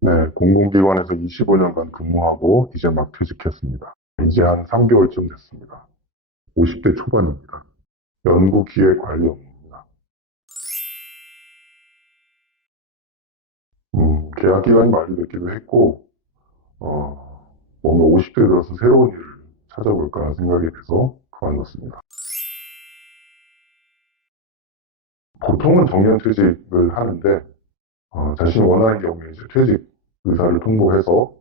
네, 공공기관에서 25년간 근무하고 이제 막 퇴직했습니다. 이제 한 3개월쯤 됐습니다. 50대 초반입니다. 연구기획관리업무입니다. 계약 기간이 만료됐기도 했고, 뭔가 50대 들어서 새로운 일을 찾아볼까 생각이 돼서 그만뒀습니다. 보통은 정년퇴직을 하는데, 자신이 원하는 경우에 이제 퇴직 의사를 통보해서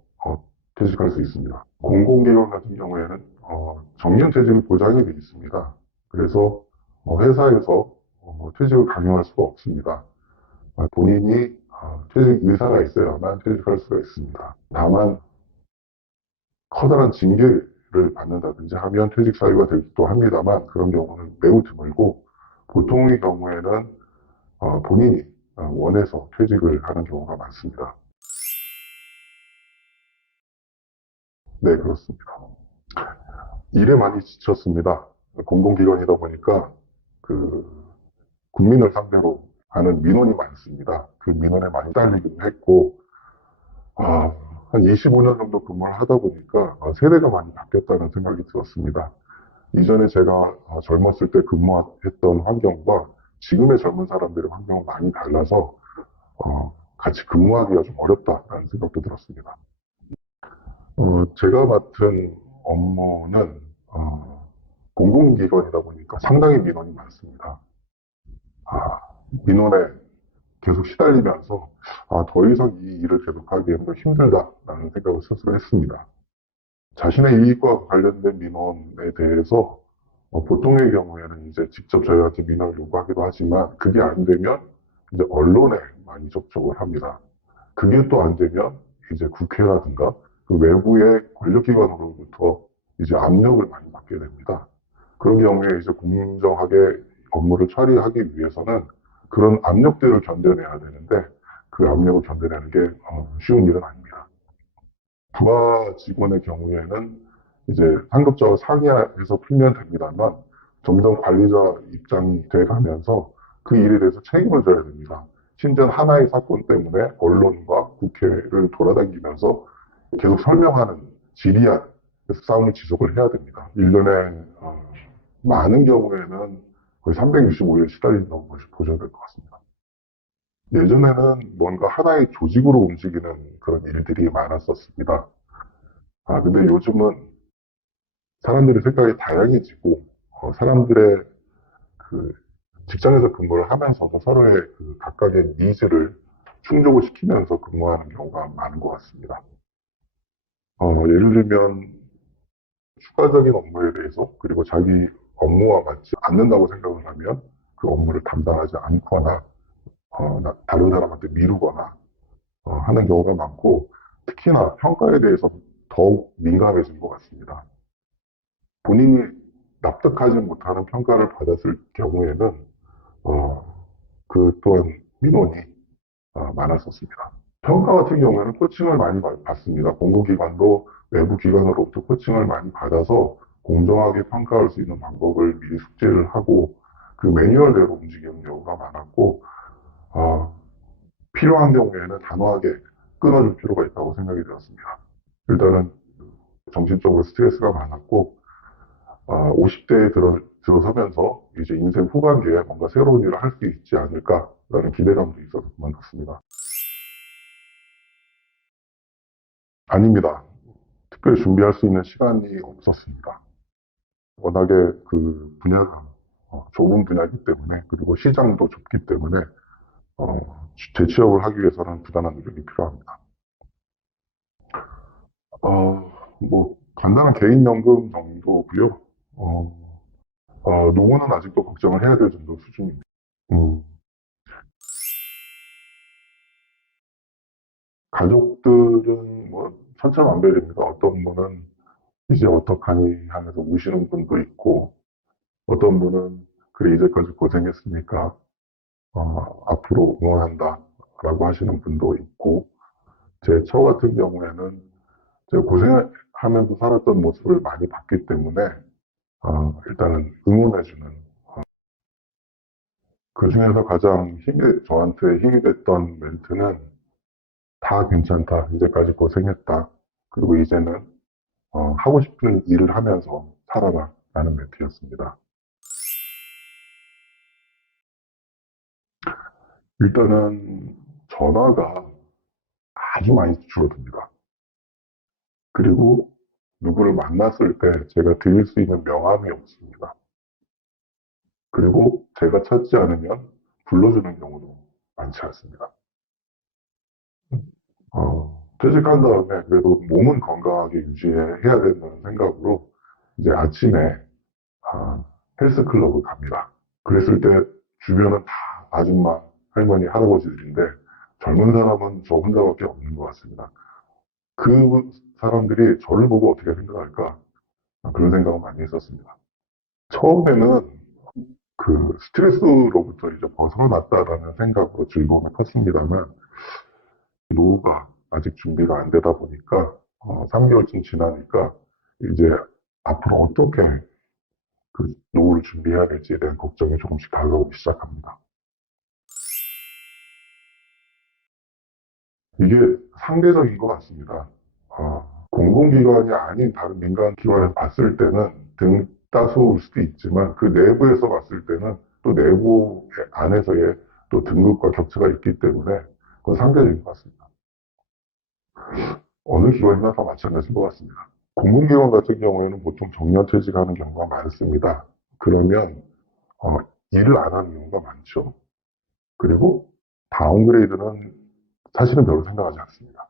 퇴직할 수 있습니다. 공공기관 같은 경우에는 정년퇴직이 보장이 되어 있습니다. 그래서 회사에서 퇴직을 강요할 수가 없습니다. 본인이 퇴직 의사가 있어야만 퇴직할 수가 있습니다. 다만 커다란 징계를 받는다든지 하면 퇴직 사유가 되기도 합니다만 그런 경우는 매우 드물고 보통의 경우에는 본인이 원해서 퇴직을 하는 경우가 많습니다. 네, 그렇습니다. 일에 많이 지쳤습니다. 공공기관이다 보니까 그 국민을 상대로 하는 민원이 많습니다. 그 민원에 많이 딸리기도 했고, 한 25년 정도 근무를 하다 보니까 세대가 많이 바뀌었다는 생각이 들었습니다. 이전에 제가 젊었을 때 근무했던 환경과 지금의 젊은 사람들의 환경은 많이 달라서 같이 근무하기가 좀 어렵다라는 생각도 들었습니다. 제가 맡은 업무는 공공기관이다 보니까 상당히 민원이 많습니다. 아, 민원에 계속 시달리면서 더 이상 이 일을 계속하기에는 힘들다라는 생각을 스스로 했습니다. 자신의 이익과 관련된 민원에 대해서 보통의 경우에는 이제 직접 저희한테 민원을 요구하기도 하지만 그게 안 되면 이제 언론에 많이 접촉을 합니다. 그게 또 안 되면 이제 국회라든가 그 외부의 권력기관으로부터 이제 압력을 많이 받게 됩니다. 그런 경우에 이제 공정하게 업무를 처리하기 위해서는 그런 압력들을 견뎌내야 되는데 그 압력을 견뎌내는 게 쉬운 일은 아닙니다. 부하 직원의 경우에는 이제 상급자와 상의해서 풀면 됩니다만 점점 관리자 입장이 돼 가면서 그 일에 대해서 책임을 져야 됩니다. 심지어 하나의 사건 때문에 언론과 국회를 돌아다니면서 계속 설명하는 지리한 싸움을 지속을 해야 됩니다. 1년에 많은 경우에는 거의 365일 시달린다고 보셔야 될 것 같습니다. 예전에는 뭔가 하나의 조직으로 움직이는 그런 일들이 많았었습니다. 근데 요즘은 사람들의 생각이 다양해지고, 사람들의 그 직장에서 근무를 하면서도 서로의 그 각각의 니즈를 충족을 시키면서 근무하는 경우가 많은 것 같습니다. 예를 들면 추가적인 업무에 대해서 그리고 자기 업무와 맞지 않는다고 생각을 하면 그 업무를 담당하지 않거나 다른 사람한테 미루거나 하는 경우가 많고 특히나 평가에 대해서 더욱 민감해진 것 같습니다. 본인이 납득하지 못하는 평가를 받았을 경우에는 그 또한 민원이 많았었습니다. 평가 같은 경우에는 코칭을 많이 받습니다. 공공기관도 외부 기관으로부터 코칭을 많이 받아서 공정하게 평가할 수 있는 방법을 미리 숙지를 하고 그 매뉴얼대로 움직이는 경우가 많았고 필요한 경우에는 단호하게 끊어줄 필요가 있다고 생각이 들었습니다. 일단은 정신적으로 스트레스가 많았고 50대에 들어서면서 이제 인생 후반기에 뭔가 새로운 일을 할 수 있지 않을까라는 기대감도 있어서 그만뒀습니다. 아닙니다. 특별히 준비할 수 있는 시간이 없었습니다. 워낙에 그 분야가 좁은 분야이기 때문에 그리고 시장도 좁기 때문에 재취업을 하기 위해서는 부단한 노력이 필요합니다. 뭐 간단한 개인연금 정도고요. 어, 노후는 아직도 걱정을 해야 될 정도 수준입니다. 음, 가족들은 뭐 천차만별입니다. 어떤 분은 이제 어떡하니 하면서 우시는 분도 있고 어떤 분은 그래 이제까지 고생했으니까 앞으로 응원한다 라고 하시는 분도 있고 제 처 같은 경우에는 제가 고생하면서 살았던 모습을 많이 봤기 때문에 일단은 응원해주는 그 중에서 가장 저한테 힘이 됐던 멘트는 다 괜찮다. 이제까지 고생했다. 그리고 이제는 하고 싶은 일을 하면서 살아라. 라는 멘트였습니다. 일단은 전화가 아주 많이 줄어듭니다. 그리고 누구를 만났을 때 제가 드릴 수 있는 명함이 없습니다. 그리고 제가 찾지 않으면 불러주는 경우도 많지 않습니다. 퇴직한 다음에 그래도 몸은 건강하게 유지해야 된다는 생각으로 이제 아침에 헬스클럽을 갑니다. 그랬을 때 주변은 다 아줌마, 할머니, 할아버지들인데 젊은 사람은 저 혼자밖에 없는 것 같습니다. 그 사람들이 저를 보고 어떻게 생각할까? 그런 생각을 많이 했었습니다. 처음에는 그 스트레스로부터 이제 벗어났다라는 생각으로 즐거움을 컸습니다만 노후가 아직 준비가 안 되다 보니까 3개월쯤 지나니까 이제 앞으로 어떻게 그 노후를 준비해야 될지에 대한 걱정이 조금씩 다가오기 시작합니다. 이게 상대적인 것 같습니다. 공공기관이 아닌 다른 민간 기관에서 봤을 때는 등 따스울 수도 있지만 그 내부에서 봤을 때는 또 내부 안에서의 또 등급과 격차가 있기 때문에 그건 상대적인 것 같습니다. 어느 기관이나 다 마찬가지인 것 같습니다. 공공기관 같은 경우에는 보통 정년퇴직하는 경우가 많습니다. 그러면 어, 일을 안 하는 경우가 많죠. 그리고 다운그레이드는 사실은 별로 생각하지 않습니다.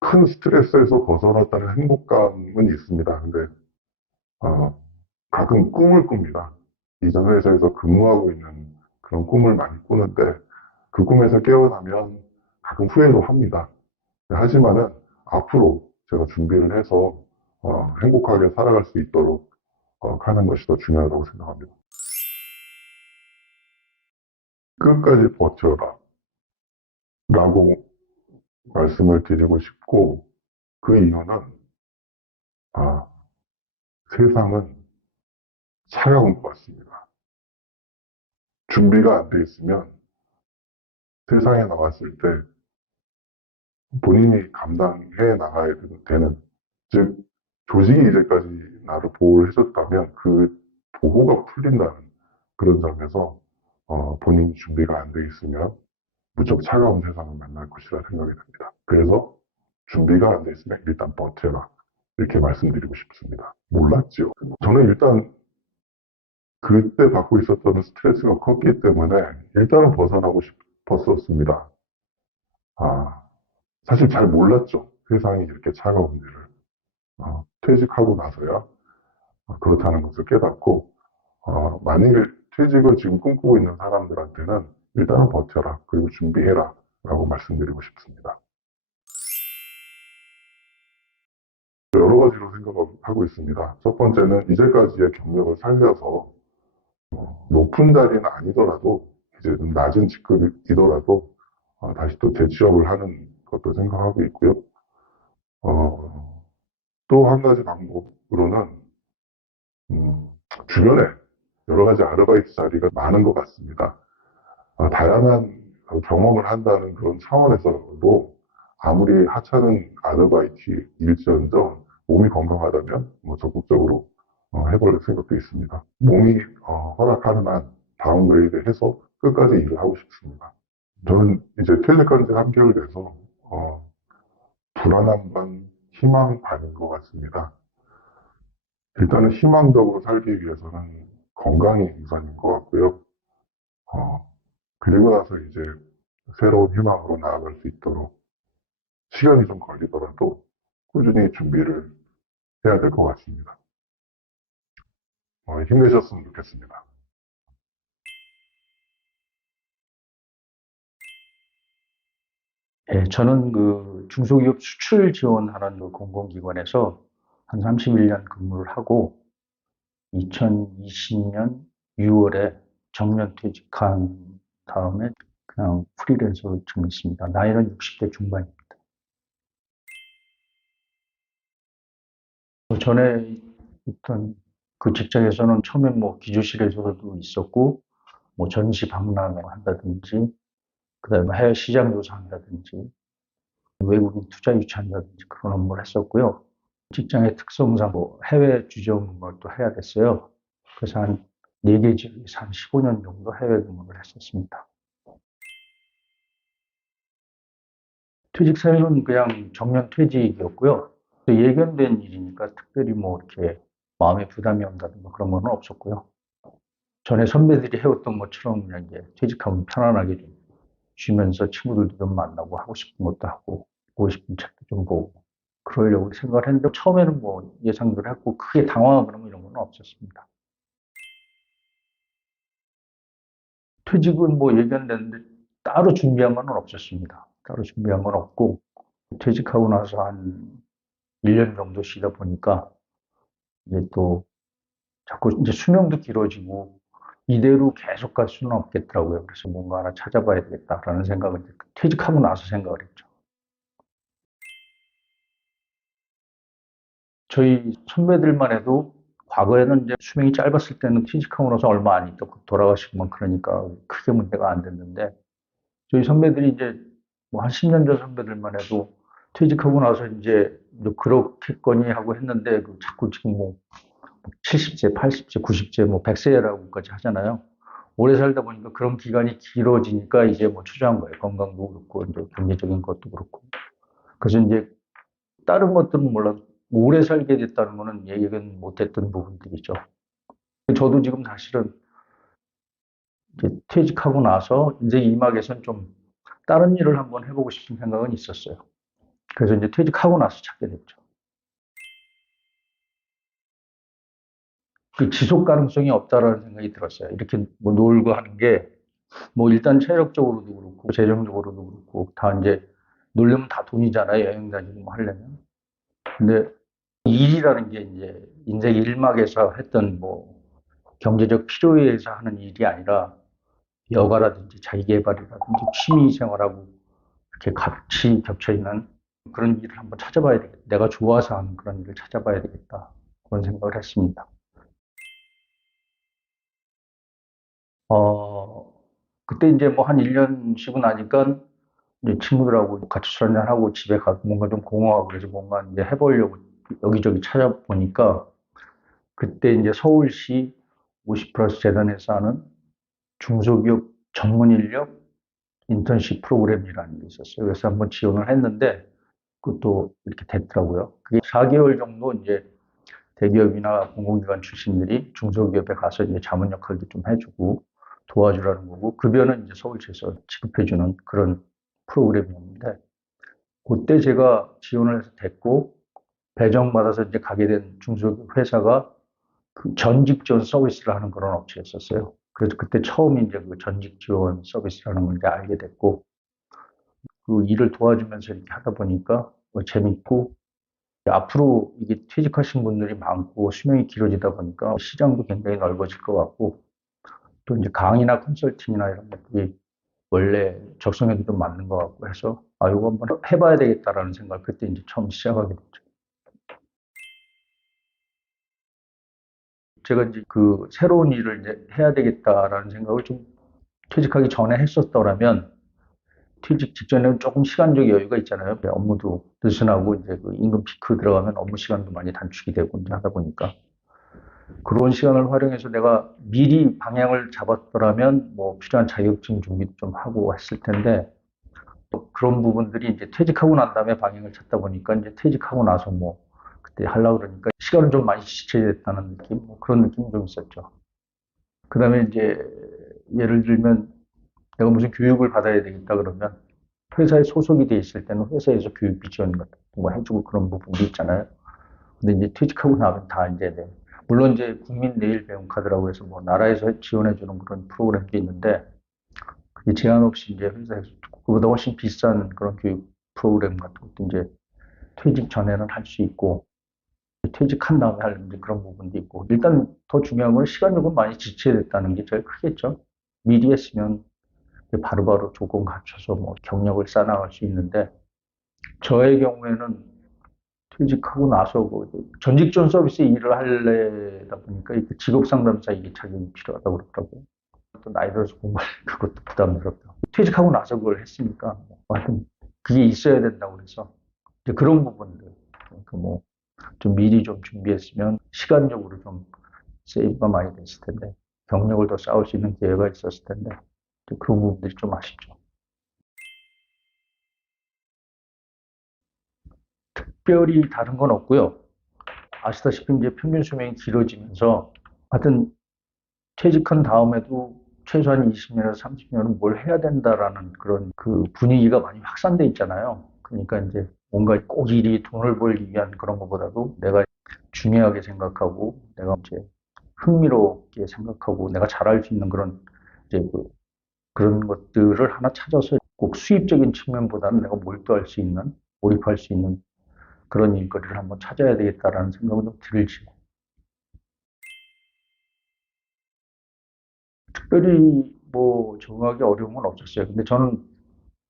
큰 스트레스에서 벗어났다는 행복감은 있습니다. 근데 어, 가끔 꿈을 꿉니다. 이전 회사에서 근무하고 있는 그런 꿈을 많이 꾸는데 그 꿈에서 깨어나면 가끔 후회도 합니다. 하지만은 앞으로 제가 준비를 해서 행복하게 살아갈 수 있도록 하는 것이 더 중요하다고 생각합니다. 끝까지 버텨라 라고 말씀을 드리고 싶고 그 이유는 아, 세상은 차가운 것 같습니다. 준비가 안 돼 있으면 세상에 나왔을 때 본인이 감당해 나가야 되는, 즉, 조직이 이제까지 나를 보호를 해줬다면 그 보호가 풀린다는 그런 점에서 본인이 준비가 안 돼 있으면 무척 차가운 세상을 만날 것이라 생각이 듭니다. 그래서 준비가 안 돼 있으면 일단 버텨라. 이렇게 말씀드리고 싶습니다. 몰랐죠. 저는 일단 그때 받고 있었던 스트레스가 컸기 때문에 일단은 벗어나고 싶었었습니다. 아, 사실 잘 몰랐죠. 세상이 이렇게 차가운지를. 퇴직하고 나서야 그렇다는 것을 깨닫고, 만일 퇴직을 지금 꿈꾸고 있는 사람들한테는 일단은 버텨라. 그리고 준비해라. 라고 말씀드리고 싶습니다. 여러 가지로 생각하고 있습니다. 첫 번째는 이제까지의 경력을 살려서 높은 자리는 아니더라도 이제 좀 낮은 직급이더라도 다시 또 재취업을 하는 것도 생각하고 있고요. 또 한 가지 방법으로는 음, 주변에 여러 가지 아르바이트 자리가 많은 것 같습니다. 다양한 경험을 한다는 그런 차원에서도 아무리 하찮은 아르바이트일지언정 몸이 건강하다면 뭐 적극적으로 해볼 생각도 있습니다. 몸이 허락하는 한 다운그레이드 해서 끝까지 일을 하고 싶습니다. 저는 이제 퇴직한 지 3개월 돼서 불안한 반, 희망 반인 것 같습니다. 일단은 희망적으로 살기 위해서는 건강이 우선인 것 같고요. 그리고 나서 이제 새로운 희망으로 나아갈 수 있도록 시간이 좀 걸리더라도 꾸준히 준비를 해야 될 것 같습니다. 힘내셨으면 좋겠습니다. 예, 저는 그 중소기업 수출 지원하는 그 공공기관에서 한 31년 근무를 하고 2020년 6월에 정년 퇴직한 다음에 그냥 프리랜서로 지금 있습니다. 나이는 60대 중반입니다. 전에 있던 그 직장에서는 처음에 뭐 기조실에서도 있었고 뭐 전시 박람회 한다든지 그다음에 해외 시장 조사한다든지 외국인 투자 유치한다든지 그런 업무를 했었고요. 직장의 특성상 뭐 해외 주재 업무를 또 해야 됐어요. 그래서 한 4개 지역에서 한 15년 정도 해외 근무를 했었습니다. 퇴직 사유는 그냥 정년 퇴직이었고요. 예견된 일이니까 특별히 뭐 이렇게 마음에 부담이 온다든가 그런 건 없었고요. 전에 선배들이 해왔던 것처럼 그냥 이제 퇴직하면 편안하게 좀 쉬면서 친구들도 좀 만나고 하고 싶은 것도 하고 보고 싶은 책도 좀 보고 그러려고 생각을 했는데 처음에는 뭐 예상대로 했고 크게 당황하거나 뭐 이런 건 없었습니다. 퇴직은 뭐 예견됐는데 따로 준비한 건 없었습니다. 따로 준비한 건 없고 퇴직하고 나서 한 1년 정도 쉬다 보니까 이제 또 자꾸 이제 수명도 길어지고 이대로 계속 갈 수는 없겠더라고요. 그래서 뭔가 하나 찾아봐야 되겠다라는 생각을 퇴직하고 나서 생각을 했죠. 저희 선배들만 해도 과거에는 이제 수명이 짧았을 때는 퇴직하고 나서 얼마 안 있다 돌아가시고 막 그러니까 크게 문제가 안 됐는데 저희 선배들이 이제 뭐 한 10년 전 선배들만 해도 퇴직하고 나서 이제 그렇겠거니 하고 했는데 자꾸 지금 뭐 70세, 80세, 90세, 뭐 100세라고까지 하잖아요. 오래 살다 보니까 그런 기간이 길어지니까 이제 뭐 초조한 거예요. 건강도 그렇고 이제 경제적인 것도 그렇고. 그래서 이제 다른 것들은 몰라도 오래 살게 됐다는 거는 예견 못했던 부분들이죠. 저도 지금 사실은 이제 퇴직하고 나서 이제 이 막에선 좀 다른 일을 한번 해보고 싶은 생각은 있었어요. 그래서 이제 퇴직하고 나서 찾게 됐죠. 그 지속 가능성이 없다라는 생각이 들었어요. 이렇게 뭐 놀고 하는 게 뭐 일단 체력적으로도 그렇고 재정적으로도 그렇고 다 이제 놀려면 다 돈이잖아요. 여행 다니고 뭐 하려면. 근데 일이라는 게 이제 인생 일막에서 했던 뭐 경제적 필요에 의해서 하는 일이 아니라 여가라든지 자기계발이라든지 취미 생활하고 이렇게 같이 겹쳐 있는 그런 일을 한번 찾아봐야 되겠다. 내가 좋아서 하는 그런 일을 찾아봐야 되겠다. 그런 생각을 했습니다. 어, 그때 이제 뭐 한 1년 쉬고 나니까 이제 친구들하고 같이 술 한잔하고 집에 가서 뭔가 좀 공허하고 그래서 뭔가 이제 해보려고 여기저기 찾아보니까 그때 이제 서울시 50플러스 재단에서 하는 중소기업 전문 인력 인턴십 프로그램이라는 게 있었어요. 그래서 한번 지원을 했는데 그것도 이렇게 됐더라고요. 그게 4개월 정도 이제 대기업이나 공공기관 출신들이 중소기업에 가서 이제 자문 역할도 좀 해주고 도와주라는 거고 급여는 이제 서울시에서 지급해주는 그런 프로그램이었는데 그때 제가 지원을 해서 됐고 배정받아서 이제 가게 된 중소기업 회사가 그 전직 지원 서비스를 하는 그런 업체였었어요. 그래서 그때 처음 이제 그 전직 지원 서비스라는 걸 이제 알게 됐고 그 일을 도와주면서 이렇게 하다 보니까 뭐 재밌고 앞으로 이게 퇴직하신 분들이 많고 수명이 길어지다 보니까 시장도 굉장히 넓어질 것 같고 또 이제 강의나 컨설팅이나 이런 것들이 원래 적성에도 좀 맞는 것 같고 해서 아 이거 한번 해봐야 되겠다라는 생각을 그때 이제 처음 시작하게 됐죠. 제가 이제 그 새로운 일을 이제 해야 되겠다라는 생각을 좀 퇴직하기 전에 했었더라면 퇴직 직전에는 조금 시간적 여유가 있잖아요. 업무도 느슨하고 이제 그 임금 피크 들어가면 업무 시간도 많이 단축이 되고 이제 하다 보니까 그런 시간을 활용해서 내가 미리 방향을 잡았더라면 뭐 필요한 자격증 준비도 좀 하고 했을 텐데 그런 부분들이 이제 퇴직하고 난 다음에 방향을 찾다 보니까 이제 퇴직하고 나서 뭐 그때 하려고 그러니까 시간을 좀 많이 지체됐다는 느낌, 뭐 그런 느낌이 좀 있었죠. 그 다음에 이제 예를 들면 내가 무슨 교육을 받아야 되겠다 그러면 회사에 소속이 돼 있을 때는 회사에서 교육비 지원 같은 거 해주고 그런 부분도 있잖아요. 근데 이제 퇴직하고 나면 다 이제 물론 이제 국민 내일 배움 카드라고 해서 뭐 나라에서 지원해주는 그런 프로그램도 있는데 그게 제한 없이 이제 회사에서 그보다 훨씬 비싼 그런 교육 프로그램 같은 것도 이제 퇴직 전에는 할 수 있고 퇴직한 다음에 할 이제 그런 부분도 있고 일단 더 중요한 건 시간적으로 많이 지체됐다는 게 제일 크겠죠. 미리 했으면 바로바로 조건 갖춰서 뭐 경력을 쌓아나갈 수 있는데 저의 경우에는 퇴직하고 나서 그 전직 지원 서비스 일을 하려다 보니까 직업 상담사 이게 자격이 필요하다고 그러더라고요. 또 나이 들어서 공부하니까 그것도 부담스럽다. 퇴직하고 나서 그걸 했으니까 하여튼 그게 있어야 된다고 그래서 이제 그런 부분들 그러니까 뭐 좀 미리 좀 준비했으면 시간적으로 좀 세이브가 많이 됐을 텐데 경력을 더 쌓을 수 있는 기회가 있었을 텐데 그 부분들이 좀 아쉽죠. 특별히 다른 건 없고요. 아시다시피 이제 평균 수명이 길어지면서 하여튼 퇴직한 다음에도 최소한 20년에서 30년은 뭘 해야 된다라는 그런 그 분위기가 많이 확산돼 있잖아요. 그러니까 이제 뭔가 꼭 일이 돈을 벌기 위한 그런 것보다도 내가 중요하게 생각하고 내가 이제 흥미롭게 생각하고 내가 잘할 수 있는 그런 이제 그런 것들을 하나 찾아서 꼭 수입적인 측면보다는 내가 몰두할 수 있는 몰입할 수 있는 그런 일거리를 한번 찾아야 되겠다라는 생각은 좀 들지. 특별히 뭐 적응하기 어려운 건 없었어요. 근데 저는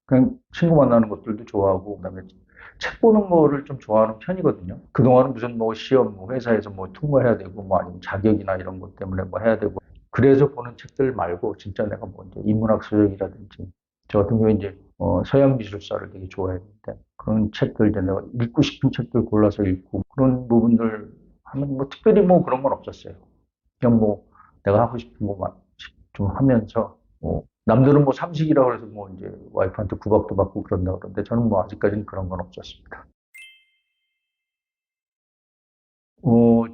그냥 친구 만나는 것들도 좋아하고 그다음에 책 보는 거를 좀 좋아하는 편이거든요. 그동안은 무슨 뭐 시험, 뭐 회사에서 뭐 통과해야 되고 뭐 아니면 자격이나 이런 것 때문에 뭐 해야 되고 그래서 보는 책들 말고 진짜 내가 뭐 이제 인문학 서적이라든지 저 같은 경우에 이제 서양 미술사를 되게 좋아했는데 그런 책들 이제 내가 읽고 싶은 책들 골라서 읽고 그런 부분들 하면 뭐 특별히 뭐 그런 건 없었어요. 그냥 뭐 내가 하고 싶은 것만 좀 하면서 뭐 남들은 뭐 삼식이라고 해서 뭐 이제 와이프한테 구박도 받고 그런다 그러는데 저는 뭐 아직까지는 그런 건 없었습니다.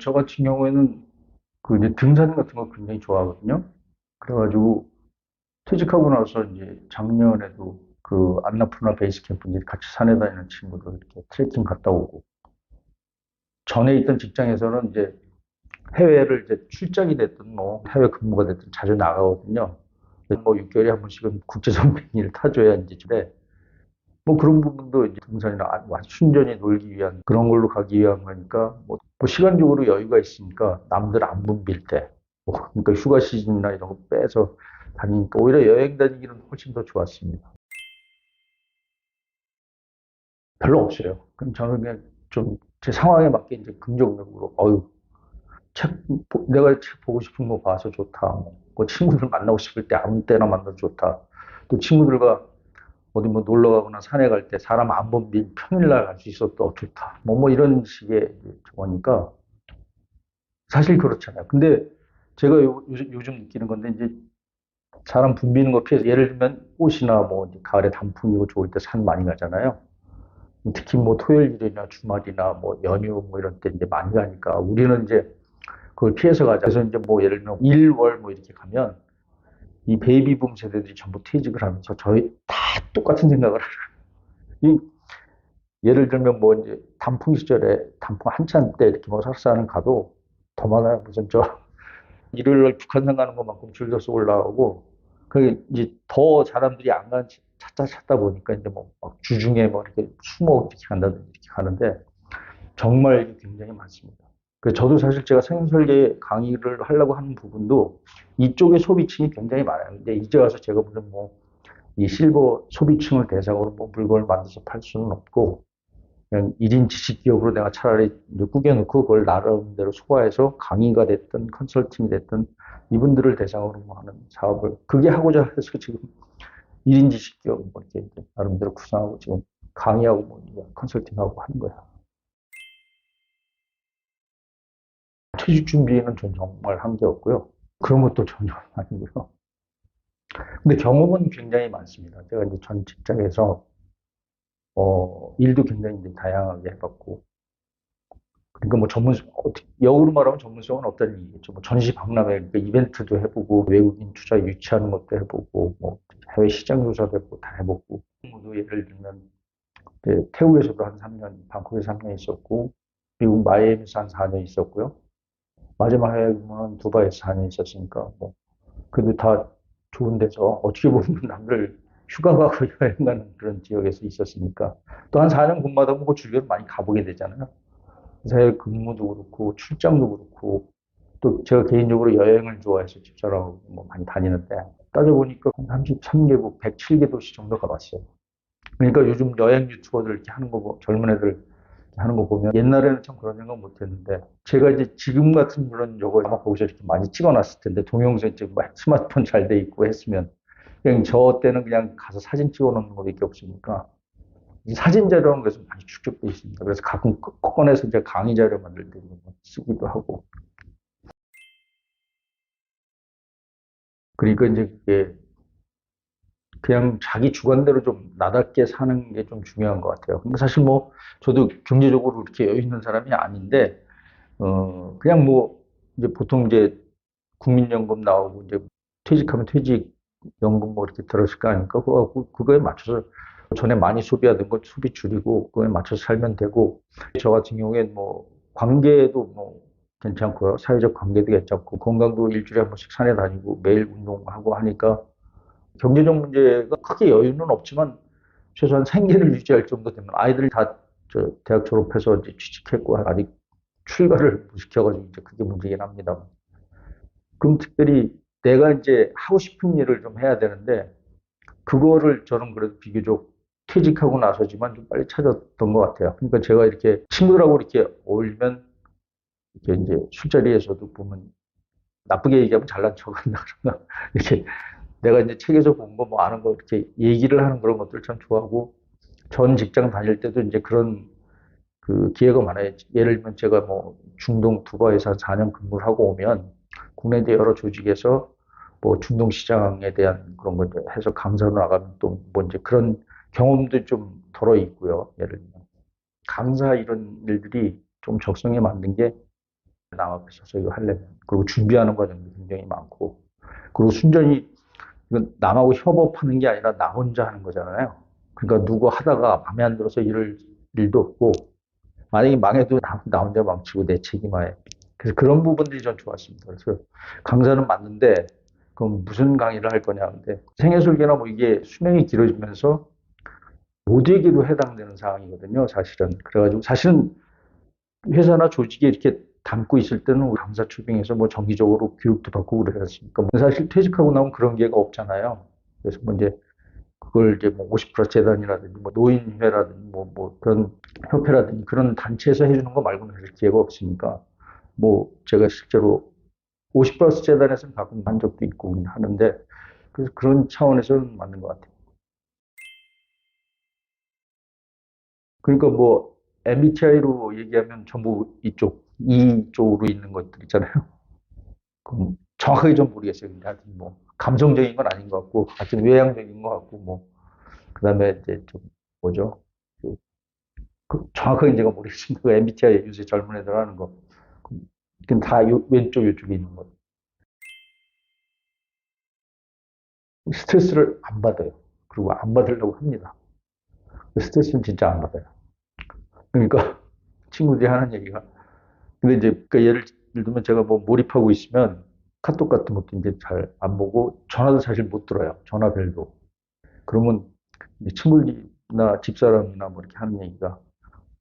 저 같은 경우에는 그 이제 등산 같은 거 굉장히 좋아하거든요. 그래가지고 퇴직하고 나서 이제 작년에도 그 안나푸르나 베이스 캠프 이제 같이 산에 다니는 친구들 이렇게 트레킹 갔다 오고 전에 있던 직장에서는 이제 해외를 이제 출장이 됐든 뭐 해외 근무가 됐든 자주 나가거든요. 뭐 6개월에 한 번씩은 국제선배를 타줘야 이제 그래. 뭐 그런 부분도 이제 등산이나 순전히 놀기 위한 그런 걸로 가기 위한 거니까 뭐 시간적으로 여유가 있으니까 남들 안 붐빌 때, 뭐 그러니까 휴가 시즌이나 이런 거 빼서 다니니까 오히려 여행 다니기는 훨씬 더 좋았습니다. 별로 없어요. 그럼 저는 그냥 좀 제 상황에 맞게 이제 긍정적으로, 책, 내가 책 보고 싶은 거 봐서 좋다. 뭐 친구들 만나고 싶을 때 아무 때나 만나도 좋다. 또 친구들과 어디 뭐 놀러 가거나 산에 갈 때 사람 안 붐빈 평일날 갈 수 있어도 좋다. 뭐 이런 식의 저거니까 사실 그렇잖아요. 근데 제가 요즘 느끼는 건데 이제 사람 붐비는 거 피해서 예를 들면 꽃이나 뭐 이제 가을에 단풍이고 좋을 때 산 많이 가잖아요. 특히 뭐 토요일이나 주말이나 뭐 연휴 뭐 이런 때 이제 많이 가니까 우리는 이제 그걸 피해서 가자. 그래서 이제 뭐 예를 들면 일, 월 뭐 이렇게 가면 이 베이비붐 세대들이 전부 퇴직을 하면서 저희 다 똑같은 생각을 해요. 예를 들면 뭐 이제 단풍 시절에 단풍 한참 때 이렇게 뭐 설사하는 가도 더 많아요. 무슨 저 일요일 날 북한산 가는 것만큼 줄서서 올라오고 그 이제 더 사람들이 안 가는 찾다 보니까 이제 뭐 주중에 뭐 이렇게 수목 이렇게 간다든지 이렇게 가는데 정말 굉장히 많습니다. 그 저도 사실 제가 생설계 강의를 하려고 하는 부분도 이쪽의 소비층이 굉장히 많아요. 근데 이제 와서 제가 무슨 뭐 이 실버 소비층을 대상으로 뭐 물건을 만들어서 팔 수는 없고 그냥 1인 지식기업으로 내가 차라리 꾸겨놓고 그걸 나름대로 소화해서 강의가 됐든 컨설팅이 됐든 이분들을 대상으로 뭐 하는 사업을 그게 하고자 해서 지금 1인 지식기업 뭐 이렇게 나름대로 구상하고 지금 강의하고 뭐 컨설팅하고 하는 거야. 퇴직 준비는 전 정말 한 게 없고요. 그런 것도 전혀 아니고요. 근데 경험은 굉장히 많습니다. 제가 이제 전 직장에서 일도 굉장히 이제 다양하게 해봤고 그러니까 뭐 역으로 말하면 전문성은 없다는 얘기겠죠. 뭐 전시 박람회, 그러니까 이벤트도 해보고, 외국인 투자 유치하는 것도 해보고, 뭐 해외 시장 조사도 해보고, 다 해보고. 뭐 예를 들면, 태국에서도 한 3년, 방콕에서 3년 있었고, 미국 마이애미에서 한 4년 있었고요. 마지막 해외 근무는 두바이에서 4년 있었으니까, 뭐, 그래도 다 좋은 데서, 어떻게 보면 남들 휴가 가고 여행 가는 그런 지역에서 있었으니까, 또 한 4년 근무하다 보고 주변 많이 가보게 되잖아요. 회사의 근무도 그렇고 출장도 그렇고 또 제가 개인적으로 여행을 좋아해서 집사람하고 뭐 많이 다니는데 따져보니까 한 33개국 107개 도시 정도 가봤어요. 그러니까 요즘 여행 유튜버들 이렇게 하는 거 젊은 애들 하는 거 보면 옛날에는 참 그런 생각 못 했는데 제가 이제 지금 같은 그런 저거 아마 거기서 이렇게 많이 찍어놨을 텐데 동영상 찍고 스마트폰 잘 돼 있고 했으면 그냥 저 때는 그냥 가서 사진 찍어 놓는 것밖에 없으니까 이 사진 자료는 그래서 많이 축적돼 있습니다. 그래서 가끔 꺼내서 이제 강의 자료 만들 때 쓰기도 하고. 그러니까 이제 그게 그냥 자기 주관대로 좀 나답게 사는 게 좀 중요한 것 같아요. 근데 사실 뭐 저도 경제적으로 이렇게 여유 있는 사람이 아닌데 그냥 뭐 이제 보통 이제 국민연금 나오고 이제 퇴직하면 퇴직연금 뭐 이렇게 들었을 거 아닙니까? 그거에 맞춰서 전에 많이 소비하던 거 소비 줄이고 그거에 맞춰서 살면 되고 저 같은 경우엔 뭐 관계도 뭐 괜찮고요. 사회적 관계도 괜찮고 건강도 일주일에 한 번씩 산에 다니고 매일 운동하고 하니까 경제적 문제가 크게 여유는 없지만 최소한 생계를 유지할 정도 되면 아이들이 다 저 대학 졸업해서 이제 취직했고 아직 출가를 못 시켜가지고 이제 그게 문제긴 합니다. 그럼 특별히 내가 이제 하고 싶은 일을 좀 해야 되는데 그거를 저는 그래도 비교적 퇴직하고 나서지만 좀 빨리 찾았던 것 같아요. 그러니까 제가 이렇게 친구들하고 이렇게 어울리면 이렇게 이제 술자리에서도 보면 나쁘게 얘기하면 잘난 척한다 그러나 이렇게 내가 이제 책에서 본 거 뭐 아는 거 이렇게 얘기를 하는 그런 것들 참 좋아하고 전 직장 다닐 때도 이제 그런 그 기회가 많아요. 예를 들면 제가 뭐 중동 두바이에서 한 4년 근무를 하고 오면 국내 내 여러 조직에서 뭐 중동 시장에 대한 그런 걸 해서 강사로 나가면 또 뭐 이제 그런 경험도 좀 덜어 있고요. 예를 들면 강사 이런 일들이 좀 적성에 맞는 게 남 앞에 서서 이거 하려면 그리고 준비하는 과정도 굉장히 많고 그리고 순전히 이건 남하고 협업하는 게 아니라 나 혼자 하는 거잖아요. 그러니까 누구 하다가 마음에 안 들어서 이럴 일도 없고 만약에 망해도 나 혼자 망치고 내 책임하에. 그래서 그런 부분들이 전 좋았습니다. 그래서 강사는 맞는데 그럼 무슨 강의를 할 거냐 근데 생애술계나 뭐 이게 수명이 길어지면서 모두에게도 해당되는 사항이거든요. 사실은 그래가지고 사실은 회사나 조직에 이렇게 담고 있을 때는 우리 강사 출빙해서 뭐 정기적으로 교육도 받고 그랬으니까 사실 퇴직하고 나면 그런 기회가 없잖아요. 그래서 뭐 이제 그걸 이제 뭐 50% 재단이라든지 뭐 노인회라든지 뭐 그런 협회라든지 그런 단체에서 해주는 거 말고는 사실 기회가 없으니까 뭐 제가 실제로 50 플러스 재단에서는 가끔 한 적도 있고 하는데 그래서 그런 차원에서는 맞는 것 같아요. 그러니까 뭐 MBTI로 얘기하면 전부 이쪽으로 있는 것들 있잖아요. 그럼 정확하게 좀 모르겠어요. 근데 하여튼 뭐 감성적인 건 아닌 것 같고 하여튼 외향적인 것 같고 뭐 그다음에 이제 좀 뭐죠? 그, 정확하게 제가 모르겠습니다. 그 MBTI 요새 젊은 애들 하는 거. 그건 다 왼쪽 이쪽에 있는 거. 스트레스를 안 받아요. 그리고 안 받으려고 합니다. 스트레스는 진짜 안 받아요. 그러니까 친구들이 하는 얘기가 근데 이제 그러니까 예를 들면 제가 뭐 몰입하고 있으면 카톡 같은 것도 이제 잘 안 보고 전화도 사실 못 들어요. 전화벨도. 그러면 친구나 집사람이나 뭐 이렇게 하는 얘기가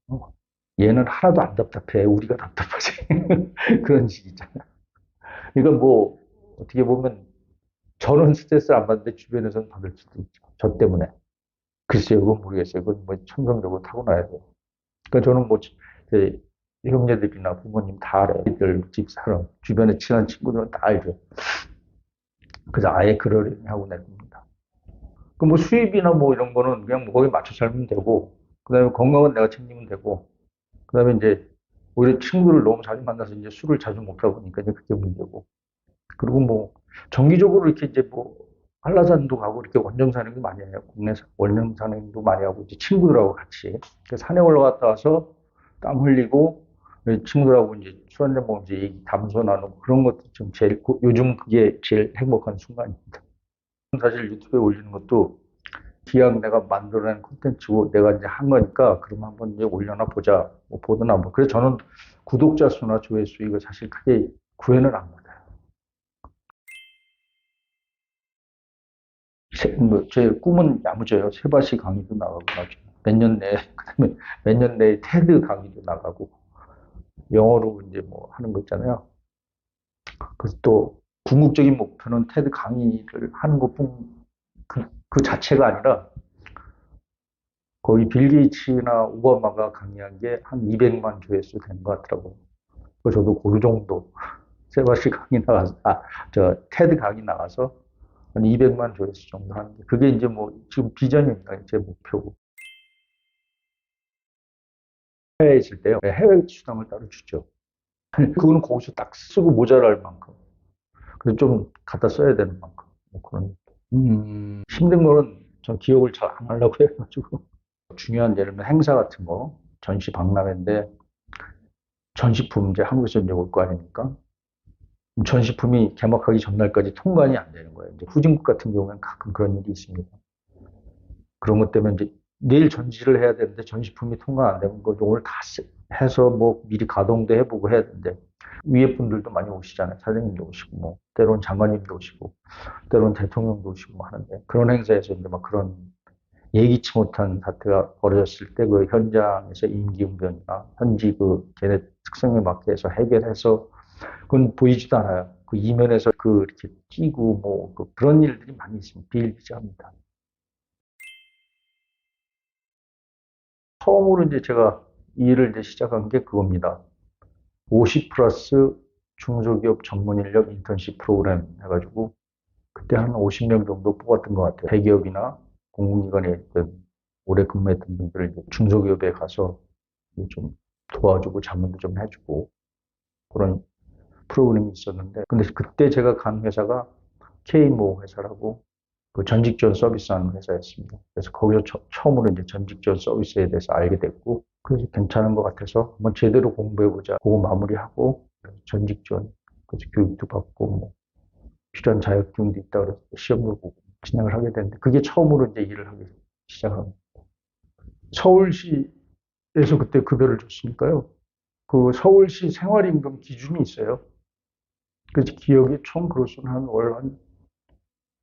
어, 얘는 하나도 안 답답해. 우리가 답답하지. 그런 식이잖아요 그러니까 뭐 어떻게 보면 저는 스트레스를 안 받는데 주변에서는 받을 수도 있죠. 저 때문에. 글쎄요, 그건 모르겠어요. 그건 뭐 천성적으로 타고나야 돼요. 그러니까 저는 뭐 제 형제들이나 부모님 다 알아요. 애들, 집사람, 주변에 친한 친구들은 다 알죠. 그래서 아예 그러려니 하고 내립니다. 그 뭐 수입이나 뭐 이런 거는 그냥 뭐 거기에 맞춰 살면 되고, 그 다음에 건강은 내가 챙기면 되고, 그 다음에 이제 오히려 친구를 너무 자주 만나서 이제 술을 자주 먹다 보니까 이제 그게 문제고. 그리고 뭐 정기적으로 이렇게 이제 뭐 한라산도 가고 이렇게 원정 산행도 많이 해요. 국내 원정 산행도 많이 하고 이제 친구들하고 같이 산에 올라갔다 와서 땀 흘리고 친구들하고 이제 술 한잔 먹으면서 얘기 담소 나누고 그런 것도 좀 제일 요즘 그게 제일 행복한 순간입니다. 사실 유튜브에 올리는 것도 기왕 내가 만들어낸 콘텐츠고 내가 이제 한 거니까 그럼 한번 이제 올려놔 보자 뭐 보거나 뭐 그래서 저는 구독자 수나 조회수 이거 사실 크게 구애는 안 받아요. 제 꿈은 야무져요. 세바시 강의도 나가고 나중에 몇 년 내에 그다음에 몇 년 내에 테드 강의도 나가고 영어로 이제 뭐 하는 거 있잖아요. 그래서 또 궁극적인 목표는 테드 강의를 하는 것뿐 그 자체가 아니라 거기 빌 게이츠나 오바마가 강의한 게 한 200만 조회수 되는 것 같더라고요. 저도 그 정도 세바시 강의 나가서 저 테드 강의 나가서 한 200만 조회수 정도 하는데, 그게 이제 뭐, 지금 비전입니다. 제 목표고. 해외에 있을 때요. 해외 수당을 따로 주죠. 그거는 거기서 딱 쓰고 모자랄 만큼. 그래서 좀 갖다 써야 되는 만큼. 뭐 그런. 힘든 거는 전 기억을 잘 안 하려고 해가지고. 중요한 예를 들면 행사 같은 거, 전시 박람회인데, 전시품 이제 한국에서 이제 올 거 아닙니까? 전시품이 개막하기 전날까지 통관이 안 되는 거예요. 이제 후진국 같은 경우에는 가끔 그런 일이 있습니다. 그런 것 때문에 이제 내일 전시를 해야 되는데 전시품이 통관 안 되면 거 오늘 다 해서 뭐 미리 가동도 해보고 해야 되는데 위에 분들도 많이 오시잖아요. 사장님도 오시고 뭐 때로는 장관님도 오시고 때로는 대통령도 오시고 뭐 하는데 그런 행사에서 이제 막 그런 예기치 못한 사태가 벌어졌을 때 그 현장에서 임기응변이나 현지 그 걔네 특성에 맞게 해서 해결해서 그건 보이지도 않아요. 그 이면에서 그 이렇게 끼고 뭐 그런 일들이 많이 있습니다. 비일비재합니다. 처음으로 이제 제가 이 일을 이제 시작한 게 그겁니다. 50 플러스 중소기업 전문 인력 인턴십 프로그램 해가지고 그때 한 50명 정도 뽑았던 것 같아요. 대기업이나 공공기관에 있던 오래 근무했던 분들을 이제 중소기업에 가서 좀 도와주고 자문도 좀 해주고 그런 프로그램이 있었는데 근데 그때 제가 간 회사가 K모 회사라고 그 전직 지원 서비스하는 회사였습니다. 그래서 거기서 처음으로 이제 전직 지원 서비스에 대해서 알게 됐고, 그래서 괜찮은 것 같아서 한번 제대로 공부해보자. 그거 마무리하고 전직 지원, 그래서 교육도 받고 뭐 필요한 자격증도 있다 그래서 시험을 보고 진행을 하게 됐는데 그게 처음으로 이제 일을 하기 시작합니다. 서울시에서 그때 급여를 줬으니까요. 그 서울시 생활임금 기준이 있어요. 그래서 기억이 총 그로서는 한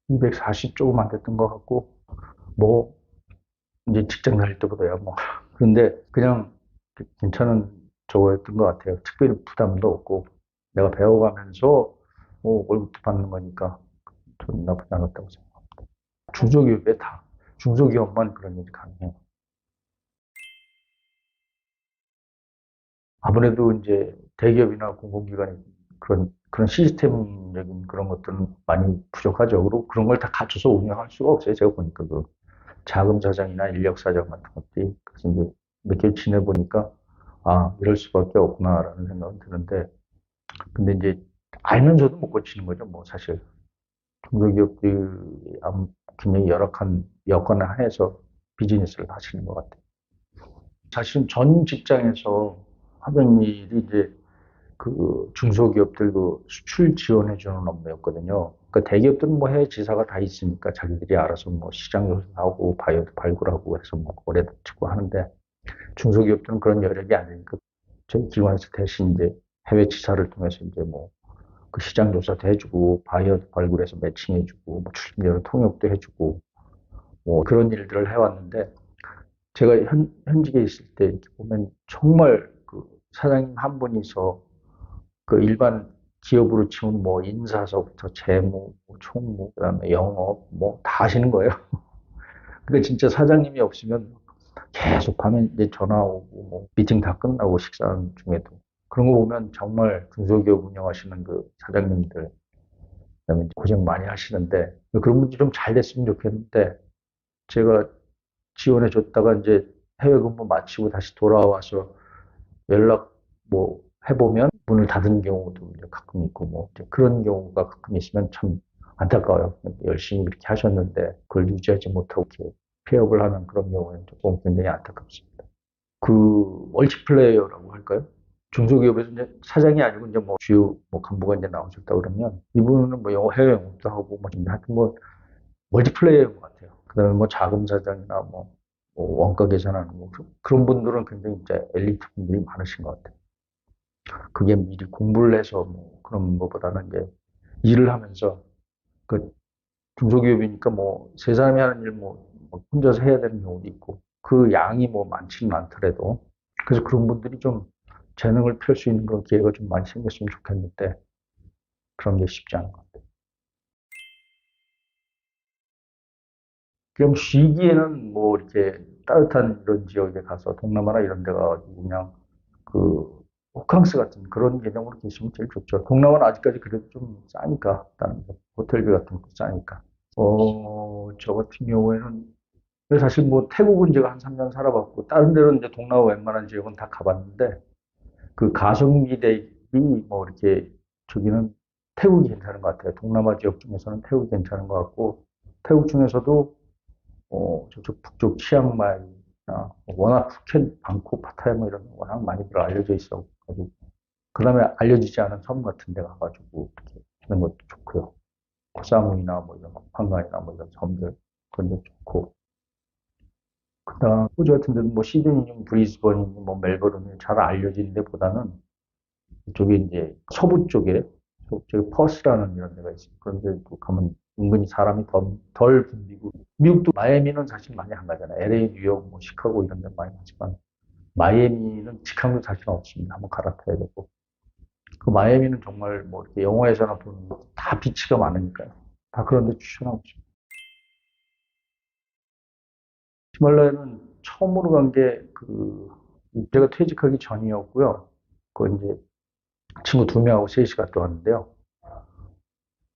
240 조금 안 됐던 것 같고, 뭐, 이제 직장 다닐 때보다야 뭐. 그런데 그냥 괜찮은 저거였던 것 같아요. 특별히 부담도 없고, 내가 배워가면서 뭐 월급도 받는 거니까 좀 나쁘지 않았다고 생각합니다. 중소기업에 다, 중소기업만 그런 일이 가능해요. 아무래도 이제 대기업이나 공공기관이 그런 시스템적인 그런 것들은 많이 부족하죠. 그리고 그런 걸 다 갖춰서 운영할 수가 없어요. 제가 보니까 그 자금 사정이나 인력 사정 같은 것들이 그래서 이제 몇 개월 지내보니까 아 이럴 수밖에 없구나라는 생각은 드는데 근데 이제 알면서도 못 고치는 거죠. 뭐 사실 중소기업들이 굉장히 열악한 여건을 하에서 비즈니스를 하시는 것 같아요. 사실은 전 직장에서 하던 일이 이제 그 중소기업들 그 수출 지원해 주는 업무였거든요. 그러니까 대기업들은 뭐 해외 지사가 다 있으니까 자기들이 알아서 뭐 시장 조사하고 바이오도 발굴하고 해서 뭐 거래도 찍고 하는데 중소기업들은 그런 여력이 아니니까 저희 기관에서 대신 이제 해외 지사를 통해서 이제 뭐 그 시장 조사도 해주고 바이오 발굴해서 매칭해주고 뭐 출입 통역도 해주고 뭐 그런 일들을 해왔는데 제가 현직에 있을 때 이렇게 보면 정말 그 사장님 한 분이서 그 일반 기업으로 치면 뭐 인사서부터 재무, 뭐 총무, 그다음에 영업 뭐 다 하시는 거예요. 그러니까 진짜 사장님이 없으면 계속 밤에 이제 전화 오고 뭐 미팅 다 끝나고 식사하는 중에도 그런 거 보면 정말 중소기업 운영하시는 그 사장님들 그다음에 고생 많이 하시는데 그런 분들이 좀 잘 됐으면 좋겠는데 제가 지원해 줬다가 이제 해외 근무 마치고 다시 돌아와서 연락 뭐 해보면 문을 닫은 경우도 이제 가끔 있고 뭐 이제 그런 경우가 가끔 있으면 참 안타까워요. 열심히 그렇게 하셨는데 그걸 유지하지 못하고 이렇게 폐업을 하는 그런 경우는 조금 굉장히 안타깝습니다. 그 멀티 플레이어라고 할까요? 중소기업에서 이제 사장이 아니고 이제 뭐 주요 뭐 간부가 이제 나오셨다 그러면 이분은 뭐 영어 해외 영업도 하고 뭐 하여튼 뭐 멀티 플레이어인 것 같아요. 그다음에 뭐 자금 사장이나 뭐 원가 계산하는 뭐 그런 분들은 굉장히 이제 엘리트 분들이 많으신 것 같아요. 그게 미리 공부를 해서 뭐 그런 것보다는 이제 일을 하면서 그 중소기업이니까 뭐 세 사람이 하는 일 뭐 혼자서 해야 되는 경우도 있고 그 양이 뭐 많지는 않더라도 그래서 그런 분들이 좀 재능을 펼 수 있는 그런 기회가 좀 많이 생겼으면 좋겠는데 그런 게 쉽지 않은 것 같아요. 그럼 쉬기에는 뭐 이렇게 따뜻한 이런 지역에 가서 동남아나 이런 데 가가지고 그냥 그 호캉스 같은 그런 개념으로 계시면 제일 좋죠. 동남아는 아직까지 그래도 좀 싸니까, 일단 호텔비 같은 것도 싸니까. 저 같은 경우에는 사실 뭐 태국은 제가 한 3년 살아봤고 다른 데는 이제 동남아 웬만한 지역은 다 가봤는데 그 가성비 대비 뭐 이렇게 저기는 태국이 괜찮은 것 같아요. 동남아 지역 중에서는 태국이 괜찮은 것 같고 태국 중에서도 저쪽 북쪽 치앙마이나 워낙 푸켓, 방콕, 파타야 뭐 이런 거 워낙 많이들 알려져 있어가지고 그다음에 알려지지 않은 섬 같은 데 가가지고 이렇게 하는 것도 좋고요. 코사무이나 뭐 이런 판간이나 뭐 이런 섬들 그런 데 좋고 그다음 호주 같은 데는 뭐 시드니니 브리즈번이니 뭐 멜버른이 잘 알려진 데보다는 이쪽에 이제 서부 쪽에 퍼스라는 이런 데가 있어요. 그런 데 가면 은근히 사람이 덜 붐비고 미국도 마이애미는 사실 많이 안 가잖아요. LA, 뉴욕, 뭐 시카고 이런 데 많이 가지만 마이애미는 직항도 사실 없습니다. 한번 갈아타야 되고 그 마이애미는 정말 뭐 이렇게 영화에서나 보는 다 비치가 많으니까요. 다 그런 데 추천하고 싶어요. 히말라야는 처음으로 간 게 제가 퇴직하기 전이었고요. 그 이제 친구 2명하고 셋이 갔다 왔는데요.